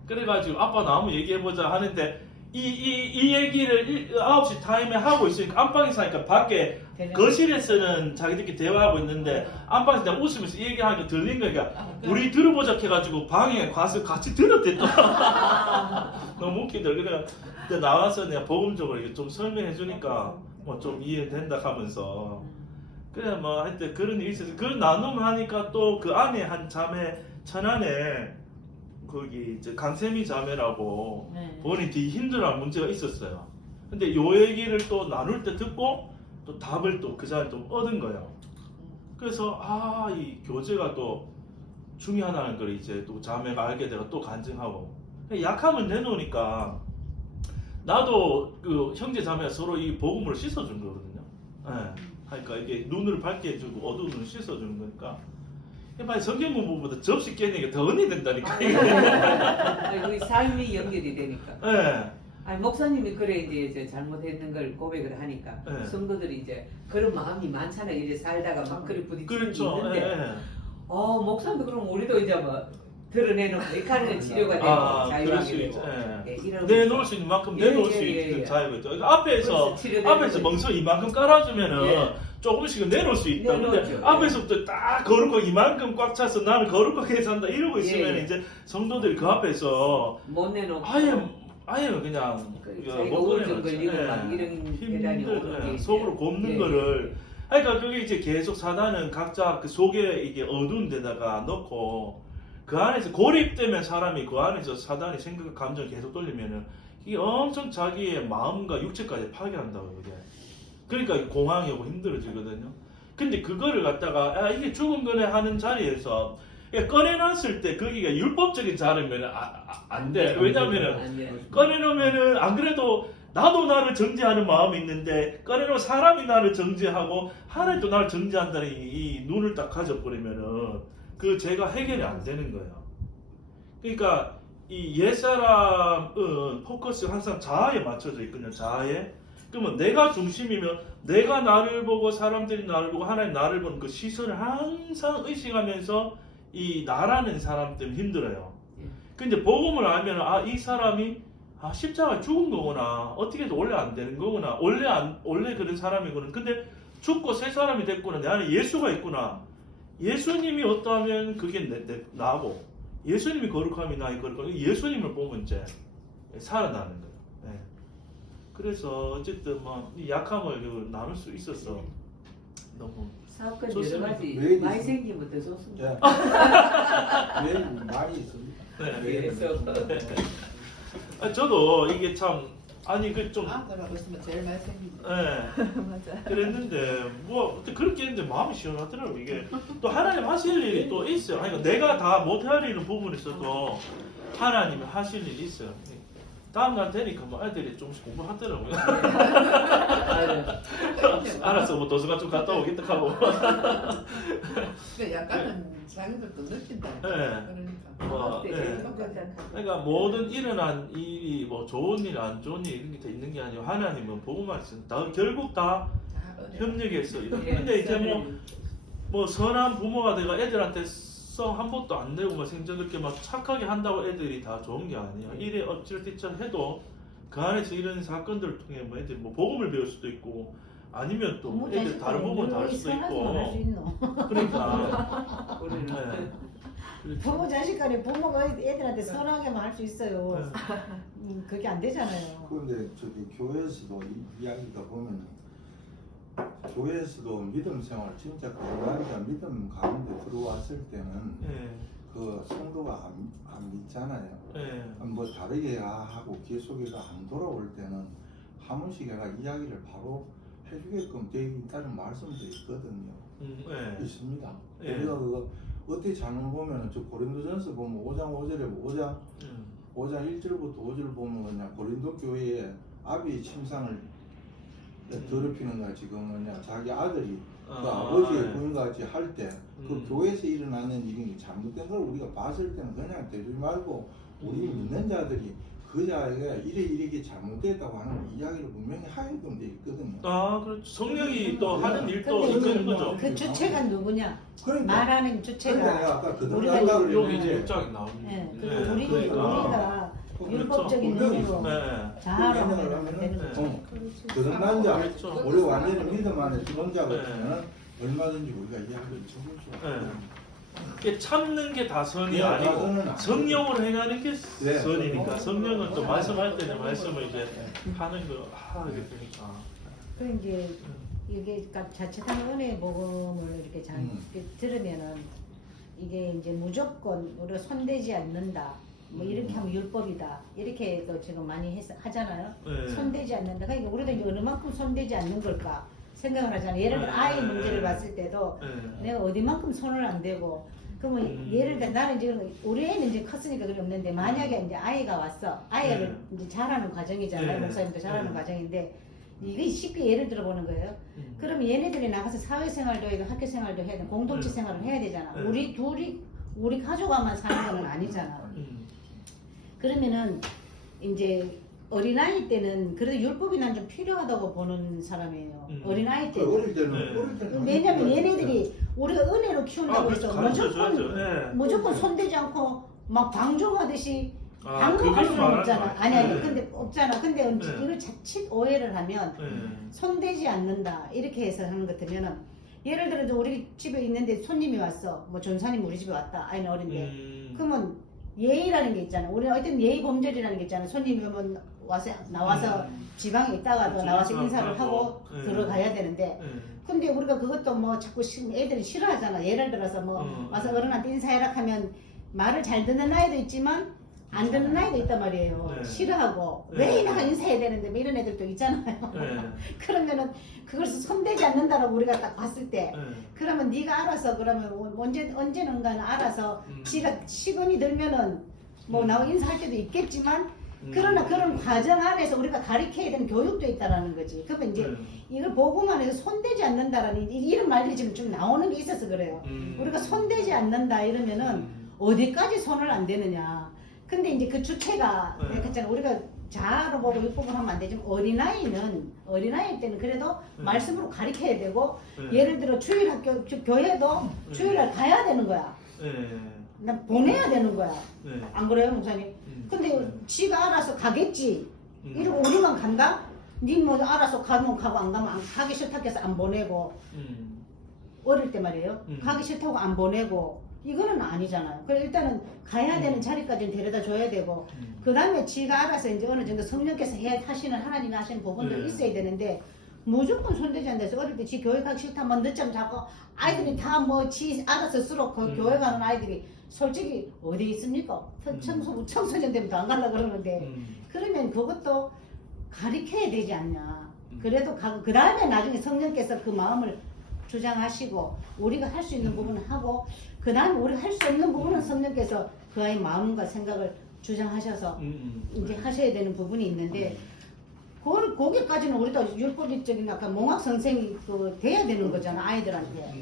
그래가지고 아빠 나 한번 얘기해보자 하는데 이 얘기를 9시 타임에 하고 있으니까 안방에서 하니까 밖에 거실에서는 자기들끼리 대화하고 있는데 안방에서 내가 웃으면서 얘기하니까 들린 거니까 우리 들어보자 해가지고 방에 가서 같이 들었대 또. 너무 웃기더라. 그래 그때 나와서 내가 복음적으로 이게 좀 설명해 주니까 뭐 좀 이해된다 하면서 그래 뭐 하여튼 그런 일이 있어서 그 나눔을 하니까 또 그 안에 한 자매 천안에 거기 이제 강세미 자매라고 네. 본인이 되게 힘들어하는 문제가 있었어요. 근데 요 얘기를 또 나눌 때 듣고 또 답을 또 그 자리에 좀 얻은 거예요. 그래서 이 교제가 또 중요하다는 걸 이제 또 자매가 알게 되고 또 간증하고 약하면 내놓으니까 나도 그 형제 자매가 서로 이 복음을 씻어준 거거든요. 그러니까 이게 눈을 밝게 해주고 어두운 눈을 씻어주는 거니까. 빨리 성경 공부보다 접시 깨는 게 더 은혜 된다니까. 우리 삶이 연결이 되니까. 네. 아니 목사님이 그래 이제 잘못했는 걸 고백을 하니까 네. 성도들이 이제 그런 마음이 많잖아. 이제 살다가 막 그리 부딪히는 게 그렇죠. 있는데 목사님도 그럼 우리도 이제 뭐 드러내놓고 이렇게 하는 치료가 되고 그럴 수 자유하게 있죠. 되고 이런 내놓을 수 있는 만큼 예, 내놓을 예, 수 예, 있는 예. 자유가 있죠. 그러니까 앞에서 치료되는 멍석 이만큼 깔아주면은 예. 조금씩은 내놓을 수 있다. 근데 내놓죠. 앞에서부터 딱 거룩하게 이만큼 꽉 차서 나는 거룩하게 산다 이러고 있으면 예. 이제 성도들이 그 앞에서 못 내놓고 아예 그냥 자기가 우울증 걸리고 막 이런 계단이 오는 게 속으로 곱는 예. 거를 그러니까 그게 이제 계속 사단은 각자 그 속에 이게 어두운 데다가 넣고 그 안에서 고립되면 사람이 그 안에서 사단이 생각 감정 계속 돌리면은 이게 엄청 자기의 마음과 육체까지 파괴한다고 그게. 그러니까 공황이 오고 힘들어지거든요. 근데 그거를 갖다가 이게 죽은 거네 하는 자리에서 그러니까 꺼내놨을 때 거기가 율법적인 자르면 안 돼. 왜냐면은 안 돼. 꺼내놓으면은 안 그래도 나도 나를 정죄하는 마음이 있는데 꺼내놓은 사람이 나를 정죄하고 하나님도 나를 정죄한다는 이 눈을 딱 가져버리면은 그 죄가 해결이 안 되는 거예요. 그러니까 이 옛사람은 포커스가 항상 자아에 맞춰져 있거든요. 자아에. 그러면 내가 중심이면 내가 나를 보고 사람들이 나를 보고 하나님 나를 보는 그 시선을 항상 의식하면서 이 나라는 사람 때문에 힘들어요. 근데 복음을 알면 이 사람이 십자가 죽은 거구나. 어떻게 해도 원래 안 되는 거구나. 원래 그런 사람이구나. 근데 죽고 새 사람이 됐구나. 내 안에 예수가 있구나. 예수님이 어떠하면 그게 나고 예수님이 거룩함이 나의 거룩함. 예수님을 보면 이제 살아나는 거예요. 네. 그래서 어쨌든 이 약함을 나눌 수 있어서 너무 사업권 여러 좋습니다. 가지 왜 많이 있습니까? 생기면 더 좋습니다. 왜 많이 있습니다. 네. 저도 이게 참 좀 아무거나 있으면 제일 많이 생기죠. 네. 맞아. 그랬는데 그렇게 했는데 마음이 시원하더라고. 이게 또 하나님 하실 일이 또 있어요. 그러니까 내가 다 못 헤아리는 부분이 있어도 하나님이 하실 일이 있어요. 다음 날 되니까 애들이 조금씩 공부하더라고요. 알았어, 도서관 좀 갔다 오겠다 하고. 근데 약간은 자기들도 느낀다. 네. 그러니까. 네. 그러니까 모든 일어난 일이 좋은 일, 안 좋은 일 이런 게 다 있는 게 아니고 하나님은 복음만 있습니다. 결국 다 협력해서 이런. 근데 이제 선한 부모가 내가 애들한테 한 번도 안 내고 생전 그렇게 착하게 한다고 애들이 다 좋은 게 아니야. 이래 어쩔때쩔 해도 그 안에서 이런 사건들을 통해 애들이 복음을 배울 수도 있고 아니면 또 애들 다른 부모를 다를 수도 있고. 그러니까. 부모 자식 간에 부모가 애들한테 선하게만 할 수 있어요. 그게 안 되잖아요. 그런데 교회에서도 이야기가 보면 교회에서도 믿음 생활 진짜 거룩하니까 믿음 가운데 들어왔을 때는 그 성도가 안 믿잖아요. 뭐 다르게 하고 귀 속에가 안 돌아올 때는 한 번씩 얘가 이야기를 바로 해주게끔 되어 있다는 말씀도 있거든요. 있습니다. 우리가 그거 어떻게 잘못 보면은 저 고린도전서 보면 5장 5절에 5장 1절부터 5절 보면 그냥 고린도 교회에 아비의 침상을 더럽히는 거야. 지금 자기 아들이 그 아버지의 부인같이 할 때 그 교회에서 일어나는 일이 잘못된 걸 우리가 봤을 때는 그냥 대주지 말고 우리 믿는 자들이 그 자가 이렇게 잘못됐다고 하는 이야기를 분명히 하게끔 돼 있거든요. 그렇죠. 성령이 또 하는 일도 근데 있는 거죠. 그 주체가 누구냐? 그러니까 말하는 주체가 내가 아까 우리가 그들 여기 이제 6장이 나옵니다. 우리가 율법적인 눈으로 자아로 하면 되는 거죠. 그런 자 그렇죠. 우리 완전히 믿음 안에 들어온 자 같으면 얼마든지 우리가 이야기를 해보죠. 이게 참는 게 다 선이 네, 아니고 다선은 아니고. 성령으로 행하는 게 네. 선이니까 성령은 또 말씀할 때는 말씀을 이제 하는 거 이렇게 되니까. 그 이제 이게 자칫한 은혜의 복음을 이렇게 이렇게 들으면은 이게 이제 무조건 우리가 손대지 않는다. 뭐 이렇게 하면 율법이다. 이렇게도 지금 많이 하잖아요. 손대지 않는다. 그러니까 우리도 이제 어느 만큼 손대지 않는 걸까 생각을 하잖아요. 예를 들어 아이 문제를 봤을 때도 내가 어디만큼 손을 안 대고 그러면 예를 들어 나는 지금 우리 애는 이제 컸으니까 그게 없는데 만약에 이제 아이가 왔어. 아이를 이제 자라는 과정이잖아요. 목사님도 자라는 과정인데 이게 쉽게 예를 들어보는 거예요. 그러면 얘네들이 나가서 사회생활도 해야 되고 학교생활도 해야 되고 공동체 생활을 해야 되잖아. 우리 가족과만 사는 건 아니잖아. 그러면은 이제 어린아이 때는 그래도 율법이 난 좀 필요하다고 보는 사람이에요. 어린아이 때는. 어릴 때는 왜냐면 얘네들이 우리가 은혜로 키운다고 해서 가르쳐줘야죠. 무조건 손대지 않고 막 방종하듯이 방법할 그걸 수는 말하는 없잖아. 거야. 아니 근데 없잖아. 근데 이걸 자칫 오해를 하면 네. 손대지 않는다 이렇게 해서 하는 것 같으면은 예를 들어서 우리 집에 있는데 손님이 왔어. 뭐 전사님 우리 집에 왔다. 아이는 어린데. 그러면 예의라는 게 있잖아. 우리는 어떤 예의 범절이라는 게 있잖아. 손님이 오면 나와서 지방에 있다가도 그치, 나와서 인사를 하고 네. 들어가야 되는데 근데 우리가 그것도 뭐 자꾸 애들이 싫어하잖아. 예를 들어서 뭐 와서 어른한테 인사해라 하면 말을 잘 듣는 아이도 있지만 안 듣는 아이도 있단 말이에요. 네. 싫어하고 네. 왜 내가 인사해야 되는데 뭐 이런 애들도 있잖아요. 네. 그러면은 그걸 손대지 않는다라고 우리가 딱 봤을 때 네. 그러면 네가 알아서 그러면 언제는가는 알아서 지가 시간이 들면은 뭐 나와 인사할 때도 있겠지만 그러나 그런 과정 안에서 우리가 가르쳐야 되는 교육도 있다라는 거지. 그러면 이제 네. 이걸 보고만 해서 손대지 않는다라는 이런 말들이 지금 좀 나오는 게 있어서 그래요. 우리가 손대지 않는다 이러면은 어디까지 손을 안 대느냐. 근데 이제 그 주체가 네. 그랬잖아. 우리가 자아로 보고 율법을 하면 안 되지만 어린아이 때는 그래도 네. 말씀으로 가르쳐야 되고 네. 예를 들어 주일학교 교회도 네. 주일날 가야 되는 거야. 네. 나 보내야 되는 거야. 네. 안 그래요, 목사님? 근데 지가 알아서 가겠지. 이러고 우리만 간다? 니 뭐 알아서 가면 가고 안 가면 가기 싫다고 해서 안 보내고 어릴 때 말이에요. 가기 싫다고 안 보내고 이거는 아니잖아요. 그래서 일단은 가야 되는 자리까지는 데려다 줘야 되고 그 다음에 지가 알아서 이제 어느 정도 성령께서 하시는 하나님이 하시는 부분도 네. 있어야 되는데 무조건 손대지 않는다 해서 어릴 때 지 교회 가기 싫다면 늦잠 자고 아이들이 다 뭐 지 알아서 스스로 교회 가는 아이들이 솔직히 어디 있습니까? 청소년 때부터 안 가려고 그러는데 그러면 그것도 가르쳐야 되지 않냐. 그래도 그 다음에 나중에 성령께서 그 마음을 주장하시고 우리가 할 수 있는 부분을 하고 그 다음에 우리가 할 수 없는 부분은 성령께서 그 아이의 마음과 생각을 주장하셔서 이제 하셔야 되는 부분이 있는데 거기까지는 우리도 율법적인 약간 몽학 선생이 돼야 되는 거잖아 아이들한테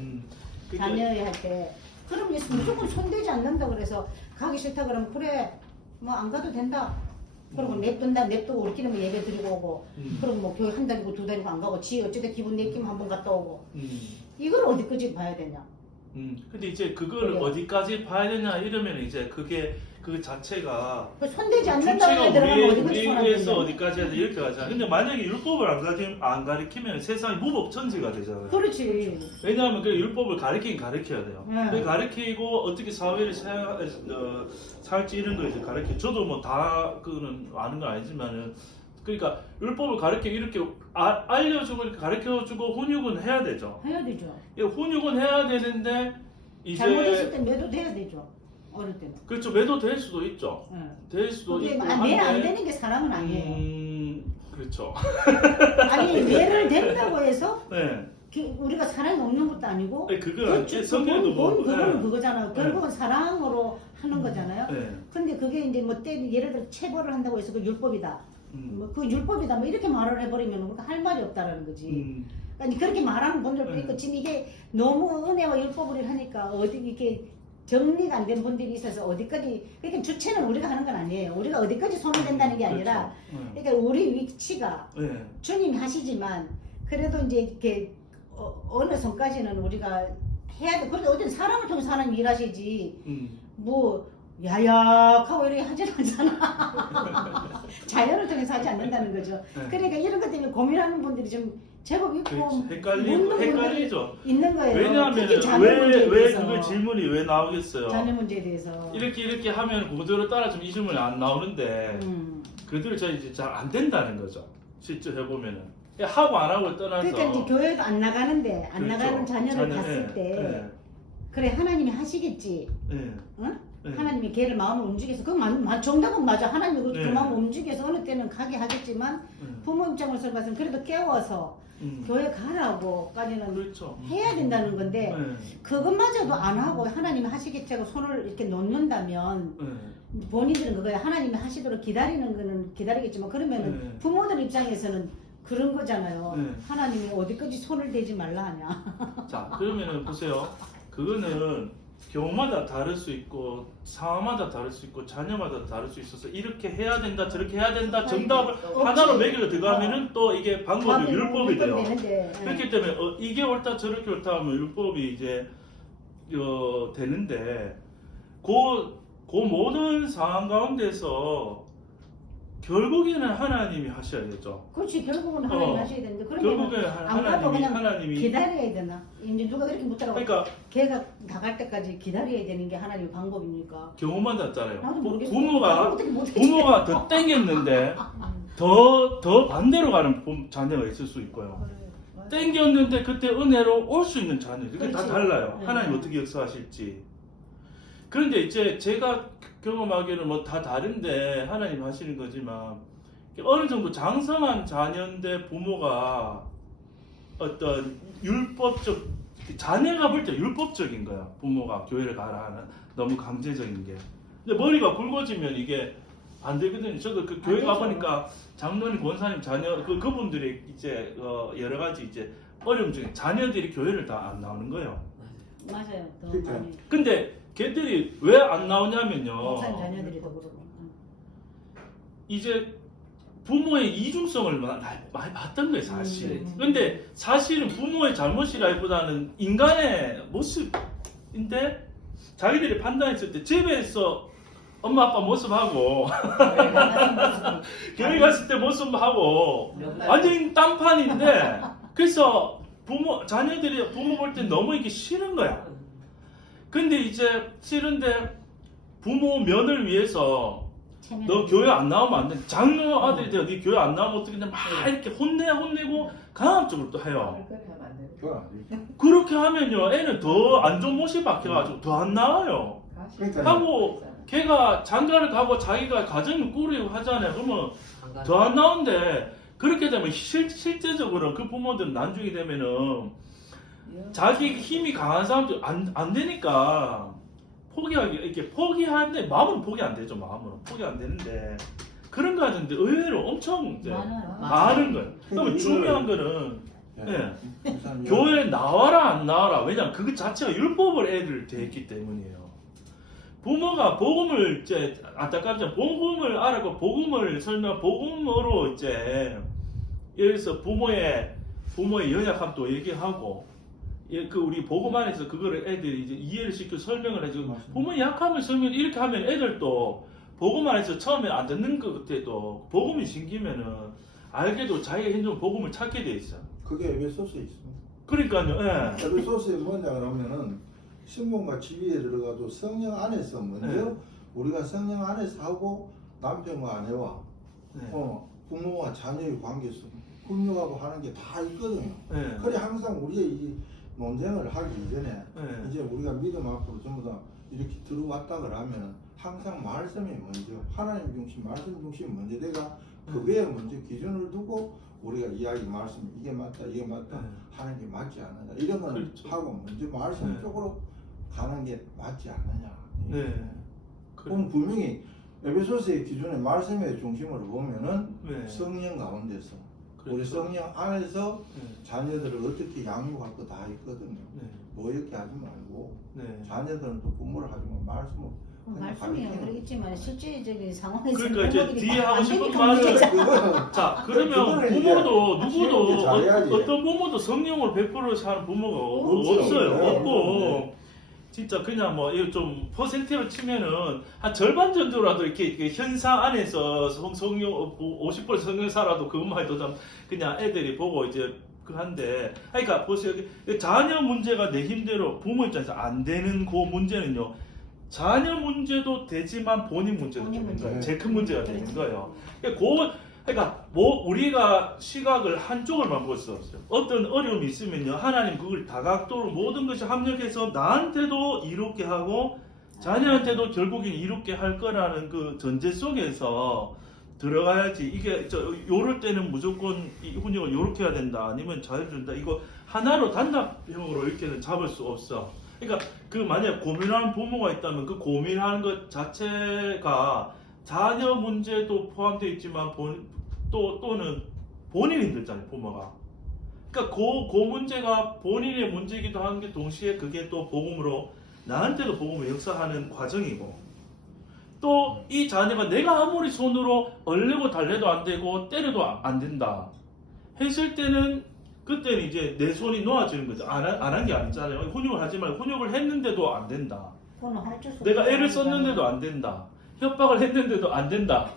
자녀에 할 때. 그럼 무조건 손대지 않는다 그래서 가기 싫다 그러면 그래 뭐 안 가도 된다. 그리고 냅두고 우리끼리 뭐 예배 드리고 오고 그리고 뭐 교회 한 달이고 두 달이고 안 가고 지 어쨌든 기분 내키면 한번 갔다 오고 이걸 어디까지 봐야 되냐. 근데 이제 그거를 그래요. 어디까지 봐야 되냐 이러면 이제 그게 그 자체가 그 손대지 않는다고 주체가 해야 되는 어디까지 손안 우리에서 된다. 어디까지 해야 돼 이렇게 하잖아. 근데 만약에 율법을 안 가르치면 세상이 무법천지가 되잖아요. 그렇지. 왜냐하면 그 율법을 가르치긴 가르쳐야 돼요. 네. 그 가르치고 어떻게 사회를 살지 이런 거 이제 가르쳐. 저도 뭐 다 그거는 아는 건 아니지만은 그러니까 율법을 가르치고 이렇게 알려주고 이렇게 가르쳐주고 훈육은 해야 되죠. 해야 되죠. 이 훈육은 해야 되는데 잘못했을 이제 때 매도돼야 되죠. 어릴 때는. 그렇죠. 매도 될 수도 있죠. 응. 될 수도 근데 있고 매안 되는 게 사람은 아니에요. 그렇죠. 아니 매를 된다고 해서 네. 우리가 사랑이 없는 것도 아니고 아니, 그건 성경에도 뭐 그건 네. 그거잖아요. 결국은 사랑으로 하는 거잖아요. 네. 근데 그게 이제 뭐 예를 들어 체벌을 한다고 해서 그 율법이다. 뭐 그 율법이다. 뭐 이렇게 말을 해버리면 우리가 할 말이 없다라는 거지. 아니 그렇게 말하는 분들도 있고 지금 이게 너무 은혜와 율법을 하니까 어디 이게 정리가 안 된 분들이 있어서 어디까지 그러니까 주체는 우리가 하는 건 아니에요. 우리가 어디까지 손을 댄다는 게 아니라 그렇죠. 그러니까 우리 위치가 네. 주님이 하시지만 그래도 이제 이렇게 어느 선까지는 우리가 해야 돼. 그런데 어쨌든 사람을 통해서 하나님 일하시지 뭐 야약하고 이렇게 하지 않잖아. 자연을 통해서 하지 않는다는 거죠. 네. 그러니까 이런 것 때문에 고민하는 분들이 좀 제법 있고 그렇지. 묻는 분들이 헷갈리죠. 있는 거예요. 왜냐하면 특히 자녀 문제에 왜 대해서. 그걸 질문이 왜 나오겠어요? 자녀 문제에 대해서. 이렇게 하면 그대로 따라주면 이 질문이 안 나오는데 그대로 이제 잘 안 된다는 거죠. 실제 해보면은 하고 안 하고 떠나서. 그러니까 이제 교회도 안 나가는데 안 그렇죠. 나가는 자녀를 자녀, 봤을 예, 때 그래 하나님이 하시겠지. 예, 응? 예. 하나님이 걔를 마음을 움직여서 그 정답은 맞아. 하나님이 그 네. 마음을 움직여서 어느 때는 가게 하겠지만 부모 입장으로서 봤으면 그래도 깨워서 교회 가라고까지는 그렇죠. 해야 된다는 건데 예, 그것마저도 안 하고 하나님이 하시겠지 하고 손을 이렇게 놓는다면 예. 본인들은 그거야 하나님이 하시도록 기다리는 거는 기다리겠지만 그러면은 네. 부모들 입장에서는 그런 거잖아요. 네. 하나님이 어디까지 손을 대지 말라 하냐. 자, 그러면은 보세요. 그거는 경우마다 다를 수 있고 상황마다 다를 수 있고 자녀마다 다를 수 있어서 이렇게 해야 된다 저렇게 해야 된다 정답을 하나로 매겨 들어가면은 또 이게 방법이 율법이 돼요. 되는데. 그렇기 때문에 이게 옳다 저렇게 옳다 하면 율법이 이제 되는데 그 모든 상황 가운데서 결국에는 하나님이 하셔야겠죠. 그렇지 결국은 하나님이 하셔야 되는데 결국에 그러면 안 가도 그냥 하나님이 기다려야 되나? 이제 누가 그렇게 묻더라고. 그러니까 걔가 나갈 때까지 기다려야 되는 게 하나님의 방법입니까? 경우마다 있잖아요. 나도 모르겠어. 부모가 어떻게 못하지? 더 땡겼는데 더 반대로 가는 자녀가 있을 수 있고요. 땡겼는데 그때 은혜로 올 수 있는 자녀. 이게 다 그렇지. 달라요. 네. 하나님 어떻게 역사하실지. 그런데 이제 제가 경험하기는 뭐 다 다른데 하나님 하시는 거지만 어느 정도 장성한 자녀인데 부모가 어떤 율법적 자녀가 볼 때 율법적인 거야. 부모가 교회를 가라 하는 너무 강제적인 게. 근데 머리가 굵어지면 이게 안 되거든요. 저도 그 교회 되죠. 가보니까 장로님, 권사님 자녀 그분들이 이제 여러 가지 이제 어려움 중에 자녀들이 교회를 다 안 나오는 거예요. 맞아요. 더 그러니까. 많이. 근데 걔들이 왜 안 나오냐면요. 목사님 자녀들이 더 그러고. 이제 부모의 이중성을 많이 봤던 거예요, 사실. 음. 근데 사실은 부모의 잘못이라기보다는 인간의 모습인데 자기들이 판단했을 때 집에서 엄마 아빠 모습하고 교회 갔을 때 모습하고 완전히 딴판인데 그래서 자녀들이 부모 볼 때 너무 이게 싫은 거야. 근데 이제 싫은데 부모 면을 위해서 너 교회 안 나오면 안 돼. 장로 아들이 돼요. 네 교회 안 나오면 어떻게 막 이렇게 혼내고 강압적으로 또 해요. 교회 안 되죠. 그렇게 하면요, 애는 더 안 좋은 모습 박혀가지고 더 안 나와요. 그러니까 하고 걔가 장가를 가고 자기가 가정을 꾸리고 하잖아요. 그러면 더 안 나오는데 그렇게 되면 실제적으로 그 부모들은 나중에 되면은 자기 힘이 강한 사람들 안 되니까 이렇게 포기하는데 마음은 포기 안 되죠. 마음으로 포기 안 되는데 그런 거 하는데 의외로 엄청 이제 많은 거예요. 그러면 중요한 거는 교회 나와라 안 나와라. 왜냐면 그 자체가 율법을 애들 대했기 때문이에요. 부모가 복음을 이제 안타깝지만 복음을 알아고 복음을 복음으로 이제 예를 들어서 부모의 연약함도 얘기하고 그 우리 복음 안에서 그거를 애들이 이제 이해를 시켜 설명을 해주고 부모의 약함을 설명 이렇게 하면 애들도 복음 안에서 처음에 안 듣는 것 같아도 복음이 생기면은 알게도 자기가 현존 복음을 찾게 돼 있어. 그게 에베소서에 있습니다. 그러니까요. 예. 에베소서에 뭐냐 그러면은 신분과 지위에 들어가도 성령 안에서 먼저 네. 우리가 성령 안에서 하고 남편과 아내와 네. 부모와 자녀의 관계에서 훈육하고 하는 게 다 있거든요. 네. 그래 항상 우리의 이 논쟁을 하기 이전에 네. 이제 우리가 믿음 앞으로 전부 다 이렇게 들어왔다 그러면 항상 말씀이 먼저 하나님 중심 말씀 중심 먼저 내가 그 외에 먼저 기준을 두고 우리가 이야기 말씀 이게 맞다 하는 게 맞지 않느냐 이런 건 그렇죠. 하고 먼저 말씀 네. 쪽으로 가는 게 맞지 않느냐. 네. 그건 분명히 에베소서의 기준에 말씀의 중심을 보면은 네. 성령 가운데서 우리 그렇죠. 성령 안에서 네. 자녀들을 어떻게 양육할 거 다 있거든요. 네. 노엽게 하지 말고 네. 자녀들은 또 부모를 하지만 말씀을 말씀이 그러겠지만 실제적인 상황에서 그러니까 이제 부모들이 뒤에 안 하고 싶은 되니까 말은 문제잖아. 그거는 자 그러면 그거는 부모도 이제 누구도 쉬운 게 잘해야지. 어떤 부모도 성령을 100% 사는 부모가 없지. 없어요. 네. 없고 진짜 그냥 뭐 이거 좀 퍼센트로 치면은 한 절반 정도라도 이렇게 현상 안에서 성령 50% 성령사라도 그것만 해도 좀 그냥 애들이 보고 이제 그 한데 그러니까 보세요. 자녀 문제가 내 힘대로 부모 입장에서 안 되는 그 문제는요. 자녀 문제도 되지만 본인 문제도 본인 되는 문제. 거예요. 제일 큰 문제가 되는 거예요. 그러니까 뭐 우리가 시각을 한쪽을만 볼 수 없어요. 어떤 어려움이 있으면요, 하나님 그걸 다각도로 모든 것이 합력해서 나한테도 이롭게 하고 자녀한테도 결국엔 이롭게 할 거라는 그 전제 속에서 들어가야지. 이게 요럴 때는 무조건 이 훈육을 요렇게 해야 된다, 아니면 자유준다. 이거 하나로 단답형으로 이렇게는 잡을 수 없어. 그러니까 그 만약 고민하는 부모가 있다면 그 고민하는 것 자체가 자녀 문제도 포함되어 있지만 또는 본인이 힘들잖아요, 부모가. 그러니까 그 문제가 본인의 문제이기도 하는 게 동시에 그게 또 복음으로 나한테도 복음을 역사하는 과정이고, 또 이 자녀가 내가 아무리 손으로 얼려고 달래도 안 되고 때려도 안 된다 했을 때는 그때는 이제 내 손이 놓아지는 거죠. 안 한 게 아니잖아요. 훈육을 하지만 훈육을 했는데도 안 된다. 그거는 어쩔 수 내가 없는 애를 상황이잖아. 썼는데도 안 된다. 협박을 했는데도 안 된다.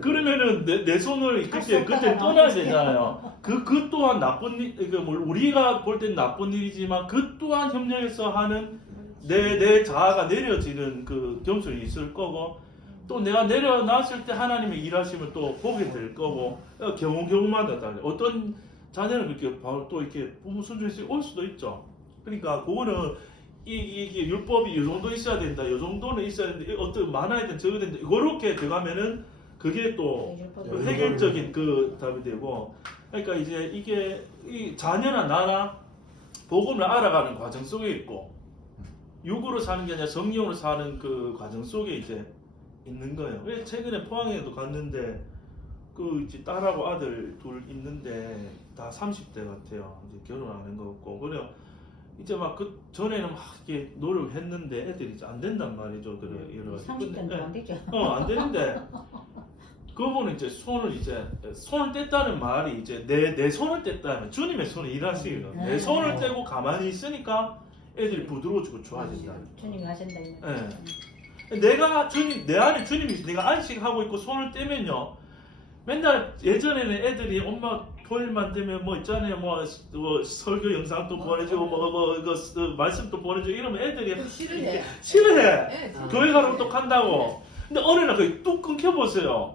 그러면은 내 손을 그때 떠나야 되잖아요. 그 또한 나쁜 일, 우리가 볼 땐 나쁜 일이지만 그 또한 협력해서 하는 내 자아가 내려지는 그 겸손이 있을 거고, 또 내가 내려놨을 때 하나님의 일하심을 또 보게 될 거고, 경우마다 달라요. 어떤 자녀는 그렇게 바로 또 이렇게 부모 순종해서 올 수도 있죠. 그러니까 그거는 이게 율법이 이 정도 있어야 된다, 이 정도는 있어야 된다, 어떤 많아야 된다, 적어야 된다, 이렇게 들어가면은 그게 또 율법이 해결적인 그 답이 되고, 그러니까 이제 이게 이 자녀나 나나 복음을 알아가는 과정 속에 있고, 육으로 사는 게 아니라 성령으로 사는 그 과정 속에 이제 있는 거예요. 왜 최근에 포항에도 갔는데 그 이제 딸하고 아들 둘 있는데 다 30대 같아요. 이제 결혼하는 거 없고 그래. 이제 막 그 전에는 막 이렇게 노력했는데 애들이 이제 안 된단 말이죠. 그래 이러. 30대는 안 되죠. 안 되는데 그분은 이제 손을 뗐다는 말이 이제 내 손을 뗐다면 주님의 손을 일하시거든요. 내 손을 떼고 가만히 있으니까 애들이 부드러워지고 좋아진다. 주님이 하신다. 내가 주님 내 안에 주님이 내가 안식하고 있고 손을 떼면요. 맨날 예전에는 애들이 엄마 토요일만 되면 뭐 있잖아요. 뭐 설교 영상도 보내주고 말씀도 보내주고 이러면 애들이 싫어해. 싫어해. 네, 교회 가라고 또 간다고. 근데 어느 날 그게 뚝 끊겨보세요.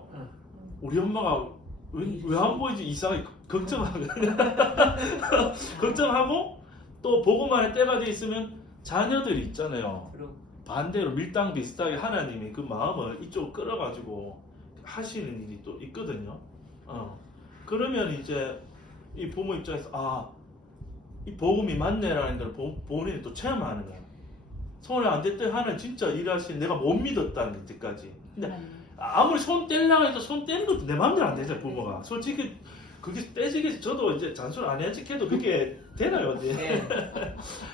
우리 엄마가 왜 안 보이지 이상하게 걱정하거든요. 걱정하고 또 보고만의 때가 돼 있으면 자녀들이 있잖아요. 그럼 반대로 밀당 비슷하게 하나님이 그 마음을 이쪽으로 끌어가지고 하시는 일이 또 있거든요. 그러면 이제 이 부모 입장에서 이 복음이 맞네라는 걸 본인이 또 체험하는 거예요. 손을 안 댔더니 하나님 진짜 일하신 내가 못 믿었다는 데까지. 근데 아무리 손 떼려고 해도 손 떼는 것도 내 마음대로 안 되죠 부모가. 솔직히 그게 떼지게 저도 이제 잔소리 안 해야지 해도 그게 되나요? 네.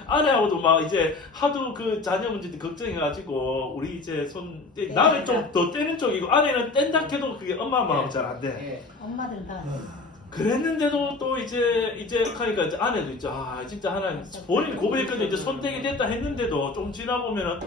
아내하고도 막 이제 하도 그 자녀 문제 걱정해가지고 우리 이제 손 떼, 나는 좀 더 떼는 쪽이고 아내는 뗀다 해도 그게 엄마 마음 잘 안 돼. 네. 엄마들은 다 그랬는데도 또 이제 하니까 이제 아내도 이제 진짜 하나님 본인 고백했거든요. 이제 손 떼게 됐다 했는데도 좀 지나 보면은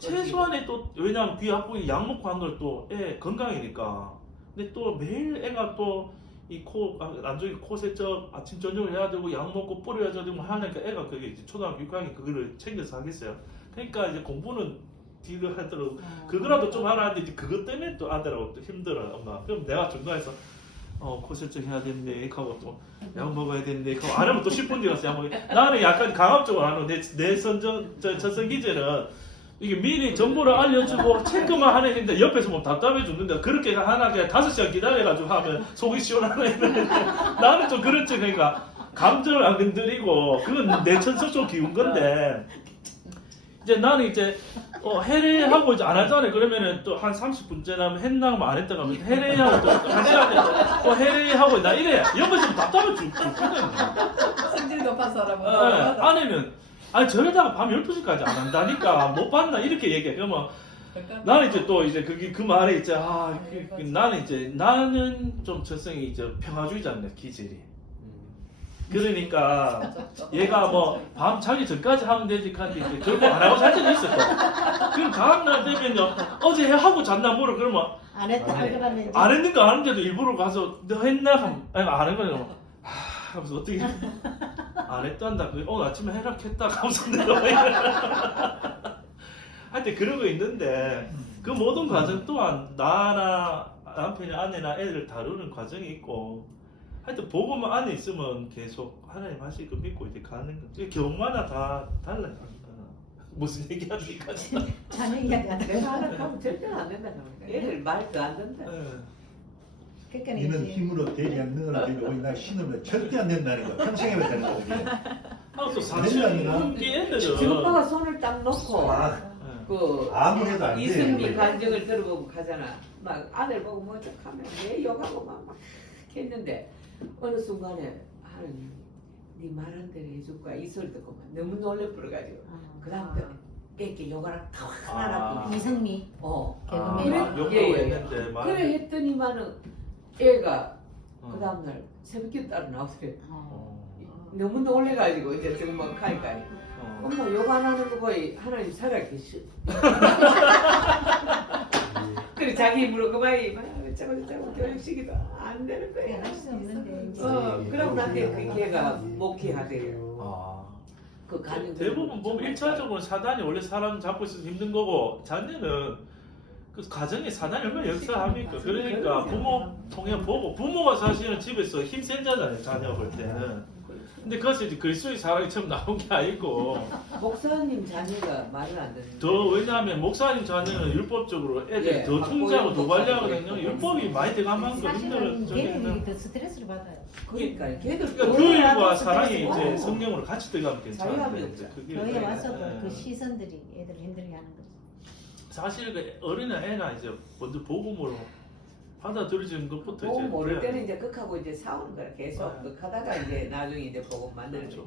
최소한에 또 왜냐하면 귀 아프게 약 먹고 한 걸 또 애 건강이니까. 근데 또 매일 애가 또 이 코 안쪽에 코 세척 아침 저녁을 해야 되고 약 먹고 뿌려야 되고 하니까 애가 그게 이제 초등학교 6학년 그거를 챙겨서 하겠어요. 그러니까 이제 공부는 뒤로 하더라도 그거라도 좀 하라는데 이제 그것 때문에 또 아들하고 또 힘들어요 엄마. 그럼 내가 중간에서 코 세척 해야 되는데 하고 또 약 먹어야 되는데 하고 안 하면 또 10분 뒤가서 약 먹어. 나는 약간 강압적으로 하는 내 전성 기제는 이게 미리 정보를 알려주고 체크만 하는 애인데 옆에서 뭐 답답해 죽는다. 그렇게 하나 그냥 5시간 기다려가지고 하면 속이 시원하네. 나는 좀 그렇지. 그러니까 감정을 안 건드리고 그건 내 천성적 기운 건데 이제 나는 이제 해례하고 이제 안 하잖아요. 그러면은 또 한 30분 지나면 했나 하면 안 했다가 하면 해례하고 또 1시간 또 해례하고 나 이래. 옆에서 답답해 죽거든. 성질 급한 사람은. 아내는 저러다가 밤 12시까지 안 한다니까 못 봤나 이렇게 얘기해. 그러면 나는 이제 또 이제 그 말에 이제 나는 좀 저성이 이제 평화주의자인데 기질이. 그러니까 얘가 뭐 밤 자기 전까지 하면 되지 하는데 이제 결국 안 하고 잘 때도 있어 또. 그럼 다음날 되면요 어제 하고 잤나 물어 그러면 안 했다 그러면 이제 안 했는 거 아는데도 일부러 가서 너 했나 하면 아니 안 한 거예요. 하면서 어떻게 안 했단다. 오늘 아침에 해라 했다 하면서 내가 하여튼 그런 거 있는데 그 모든 과정 또한 나나 남편이 아내나 애를 다루는 과정이 있고 하여튼 복음만 안에 있으면 계속 하나님 하실 거 믿고 이제 가는 거. 경우마다 다 달라요. 무슨 얘기하니까 자녀 이야기 안 내가 하나 돼. 하면 절대로 안 된다. 얘들 말도 안 된다. 그러니까 니는 이제 힘으로 되지 않는 걸 가지고 나 신으면 절대 안 된다는 거. 평생 해야 되는 거거든. 또 사춘기 애들은 지금 오빠가 손을 딱 놓고 그 아무래도 안 돼. 이승미 간증을 들어보고 가잖아. 막 아들 보고 뭐 어떡하면 내 욕하고 막 했는데 어느 순간에 하나님 네 말한 대로 해줄 거야 이 소리 듣고 막 너무 놀래 버려가지고 그 다음부터 이렇게 욕을 하나 이승미 개그맨. 욕도 예, 예. 했는데 말. 그래 했더니만은 애가 그 다음날 새벽에 따라 나오더래. 너무 놀래가지고 이제 정말 가니까 엄마 욕 안 하는 거 보이 하나님 살아계시. 그래 자기 입으로 그만이 저거 교육시키도 안 되는 거야. 할 수 없는데 이제. 그럼 나한테 그 걔가 목회하대요. 그 가는 대부분 보면 1차적으로 사단이 원래 사람 잡고 있어서 힘든 거고 자녀는 그 가정에 사단이 얼마나 역사합니까? 그러니까 부모 통해 보고 부모가 사실은 집에서 힘센 자잖아요. 자녀 볼 때는. 근데 그것이 이제 그리스도의 사랑이 처음 나온 게 아니고 목사님 자녀가 말을 안 듣는. 더 왜냐하면 목사님 자녀는 율법적으로 애들 예, 더 통제하고 더 목사님 관리하거든요. 목사님 율법이 많이 들어가면 사실은 그 걔들이 힘들어. 더 스트레스를 받아요. 그러니까 걔들 그러니까 교회 교육과 와서 사랑이 스트레스 이제 받고. 성령으로 같이 들어가면 괜찮은데 자유함이 이제 그게 교회 이제, 와서도 예. 그 시선들이 애들을 힘들게 하는 거죠. 사실 그 어린애 애나 이제 먼저 복음으로 받아들여지는 것부터 보고 이제 모를 그래야 때는 돼요. 이제 극하고 이제 싸우는 거야. 계속 네. 극하다가 이제 나중에 이제 보고 만드는 그렇죠.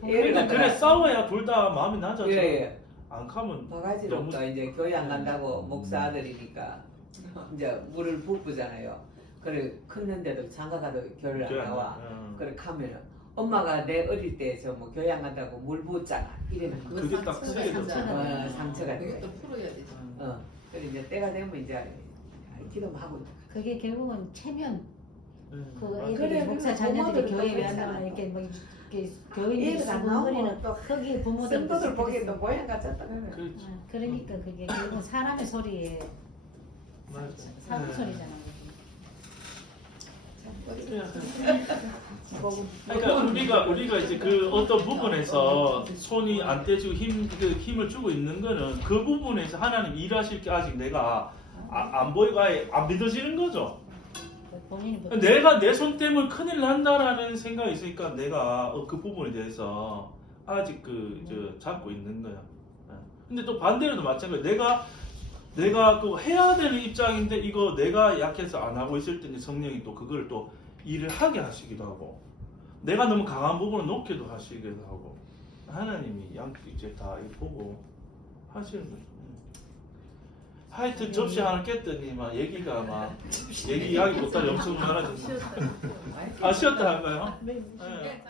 거. 예를 근데 그래 갖다가 싸워야 둘 다 마음이 낮아져. 예, 안 가면 바가지로 너무- 또 이제 교회 안 간다고 목사 아들이니까 이제 물을 붓잖아요. 그래 컸는데도 장가가도 교회를 안 나와. 그래 가면은 엄마가 내 어릴 때 저 뭐 교회 안 간다고 물 부었잖아. 이러면 그게 딱 세게 상처가 상처가 그게 돼. 또 풀어야 되지. 그래 이제 때가 되면 이제 기도하고 그게 결국은 체면 그 맞아요. 애들이 그래, 목사 그래, 자녀들이 부모들은 교회 또 왜 안 그렇잖아. 나오나 이렇게 뭐 이렇게 교인들이 애들 안 수군거리는 나오면 또 거기에 부모들 성도들 보기에 또 모양 같았다. 그렇죠. 그러니까 그게 결국 사람의 소리에 맞아요. 사람 네. 소리잖아요. 그러니까 우리가 이제 그 어떤 부분에서 손이 안 떼지고 힘을 주고 있는 거는 그 부분에서 하나님 일하실 게 아직 내가 안 보이고 아예 안 믿어지는 거죠. 본인이 뭐 내가 내 손 때문에 큰일 난다라는 생각이 있으니까 내가 그 부분에 대해서 아직 잡고 있는 거야. 근데 또 반대로도 마찬가지야. 내가 그 해야 되는 입장인데 이거 내가 약해서 안 하고 있을 때 이제 성령이 또 그걸 또 일을 하게 하시기도 하고 내가 너무 강한 부분을 놓기도 하시기도 하고 하나님이 이제 다 보고 하시는 거죠. 하여튼 접시 하나 깼더니 막 얘기가 막 얘기하기 못할 엄청 많아졌어. 아 쉬었다 할까요? 네. 네.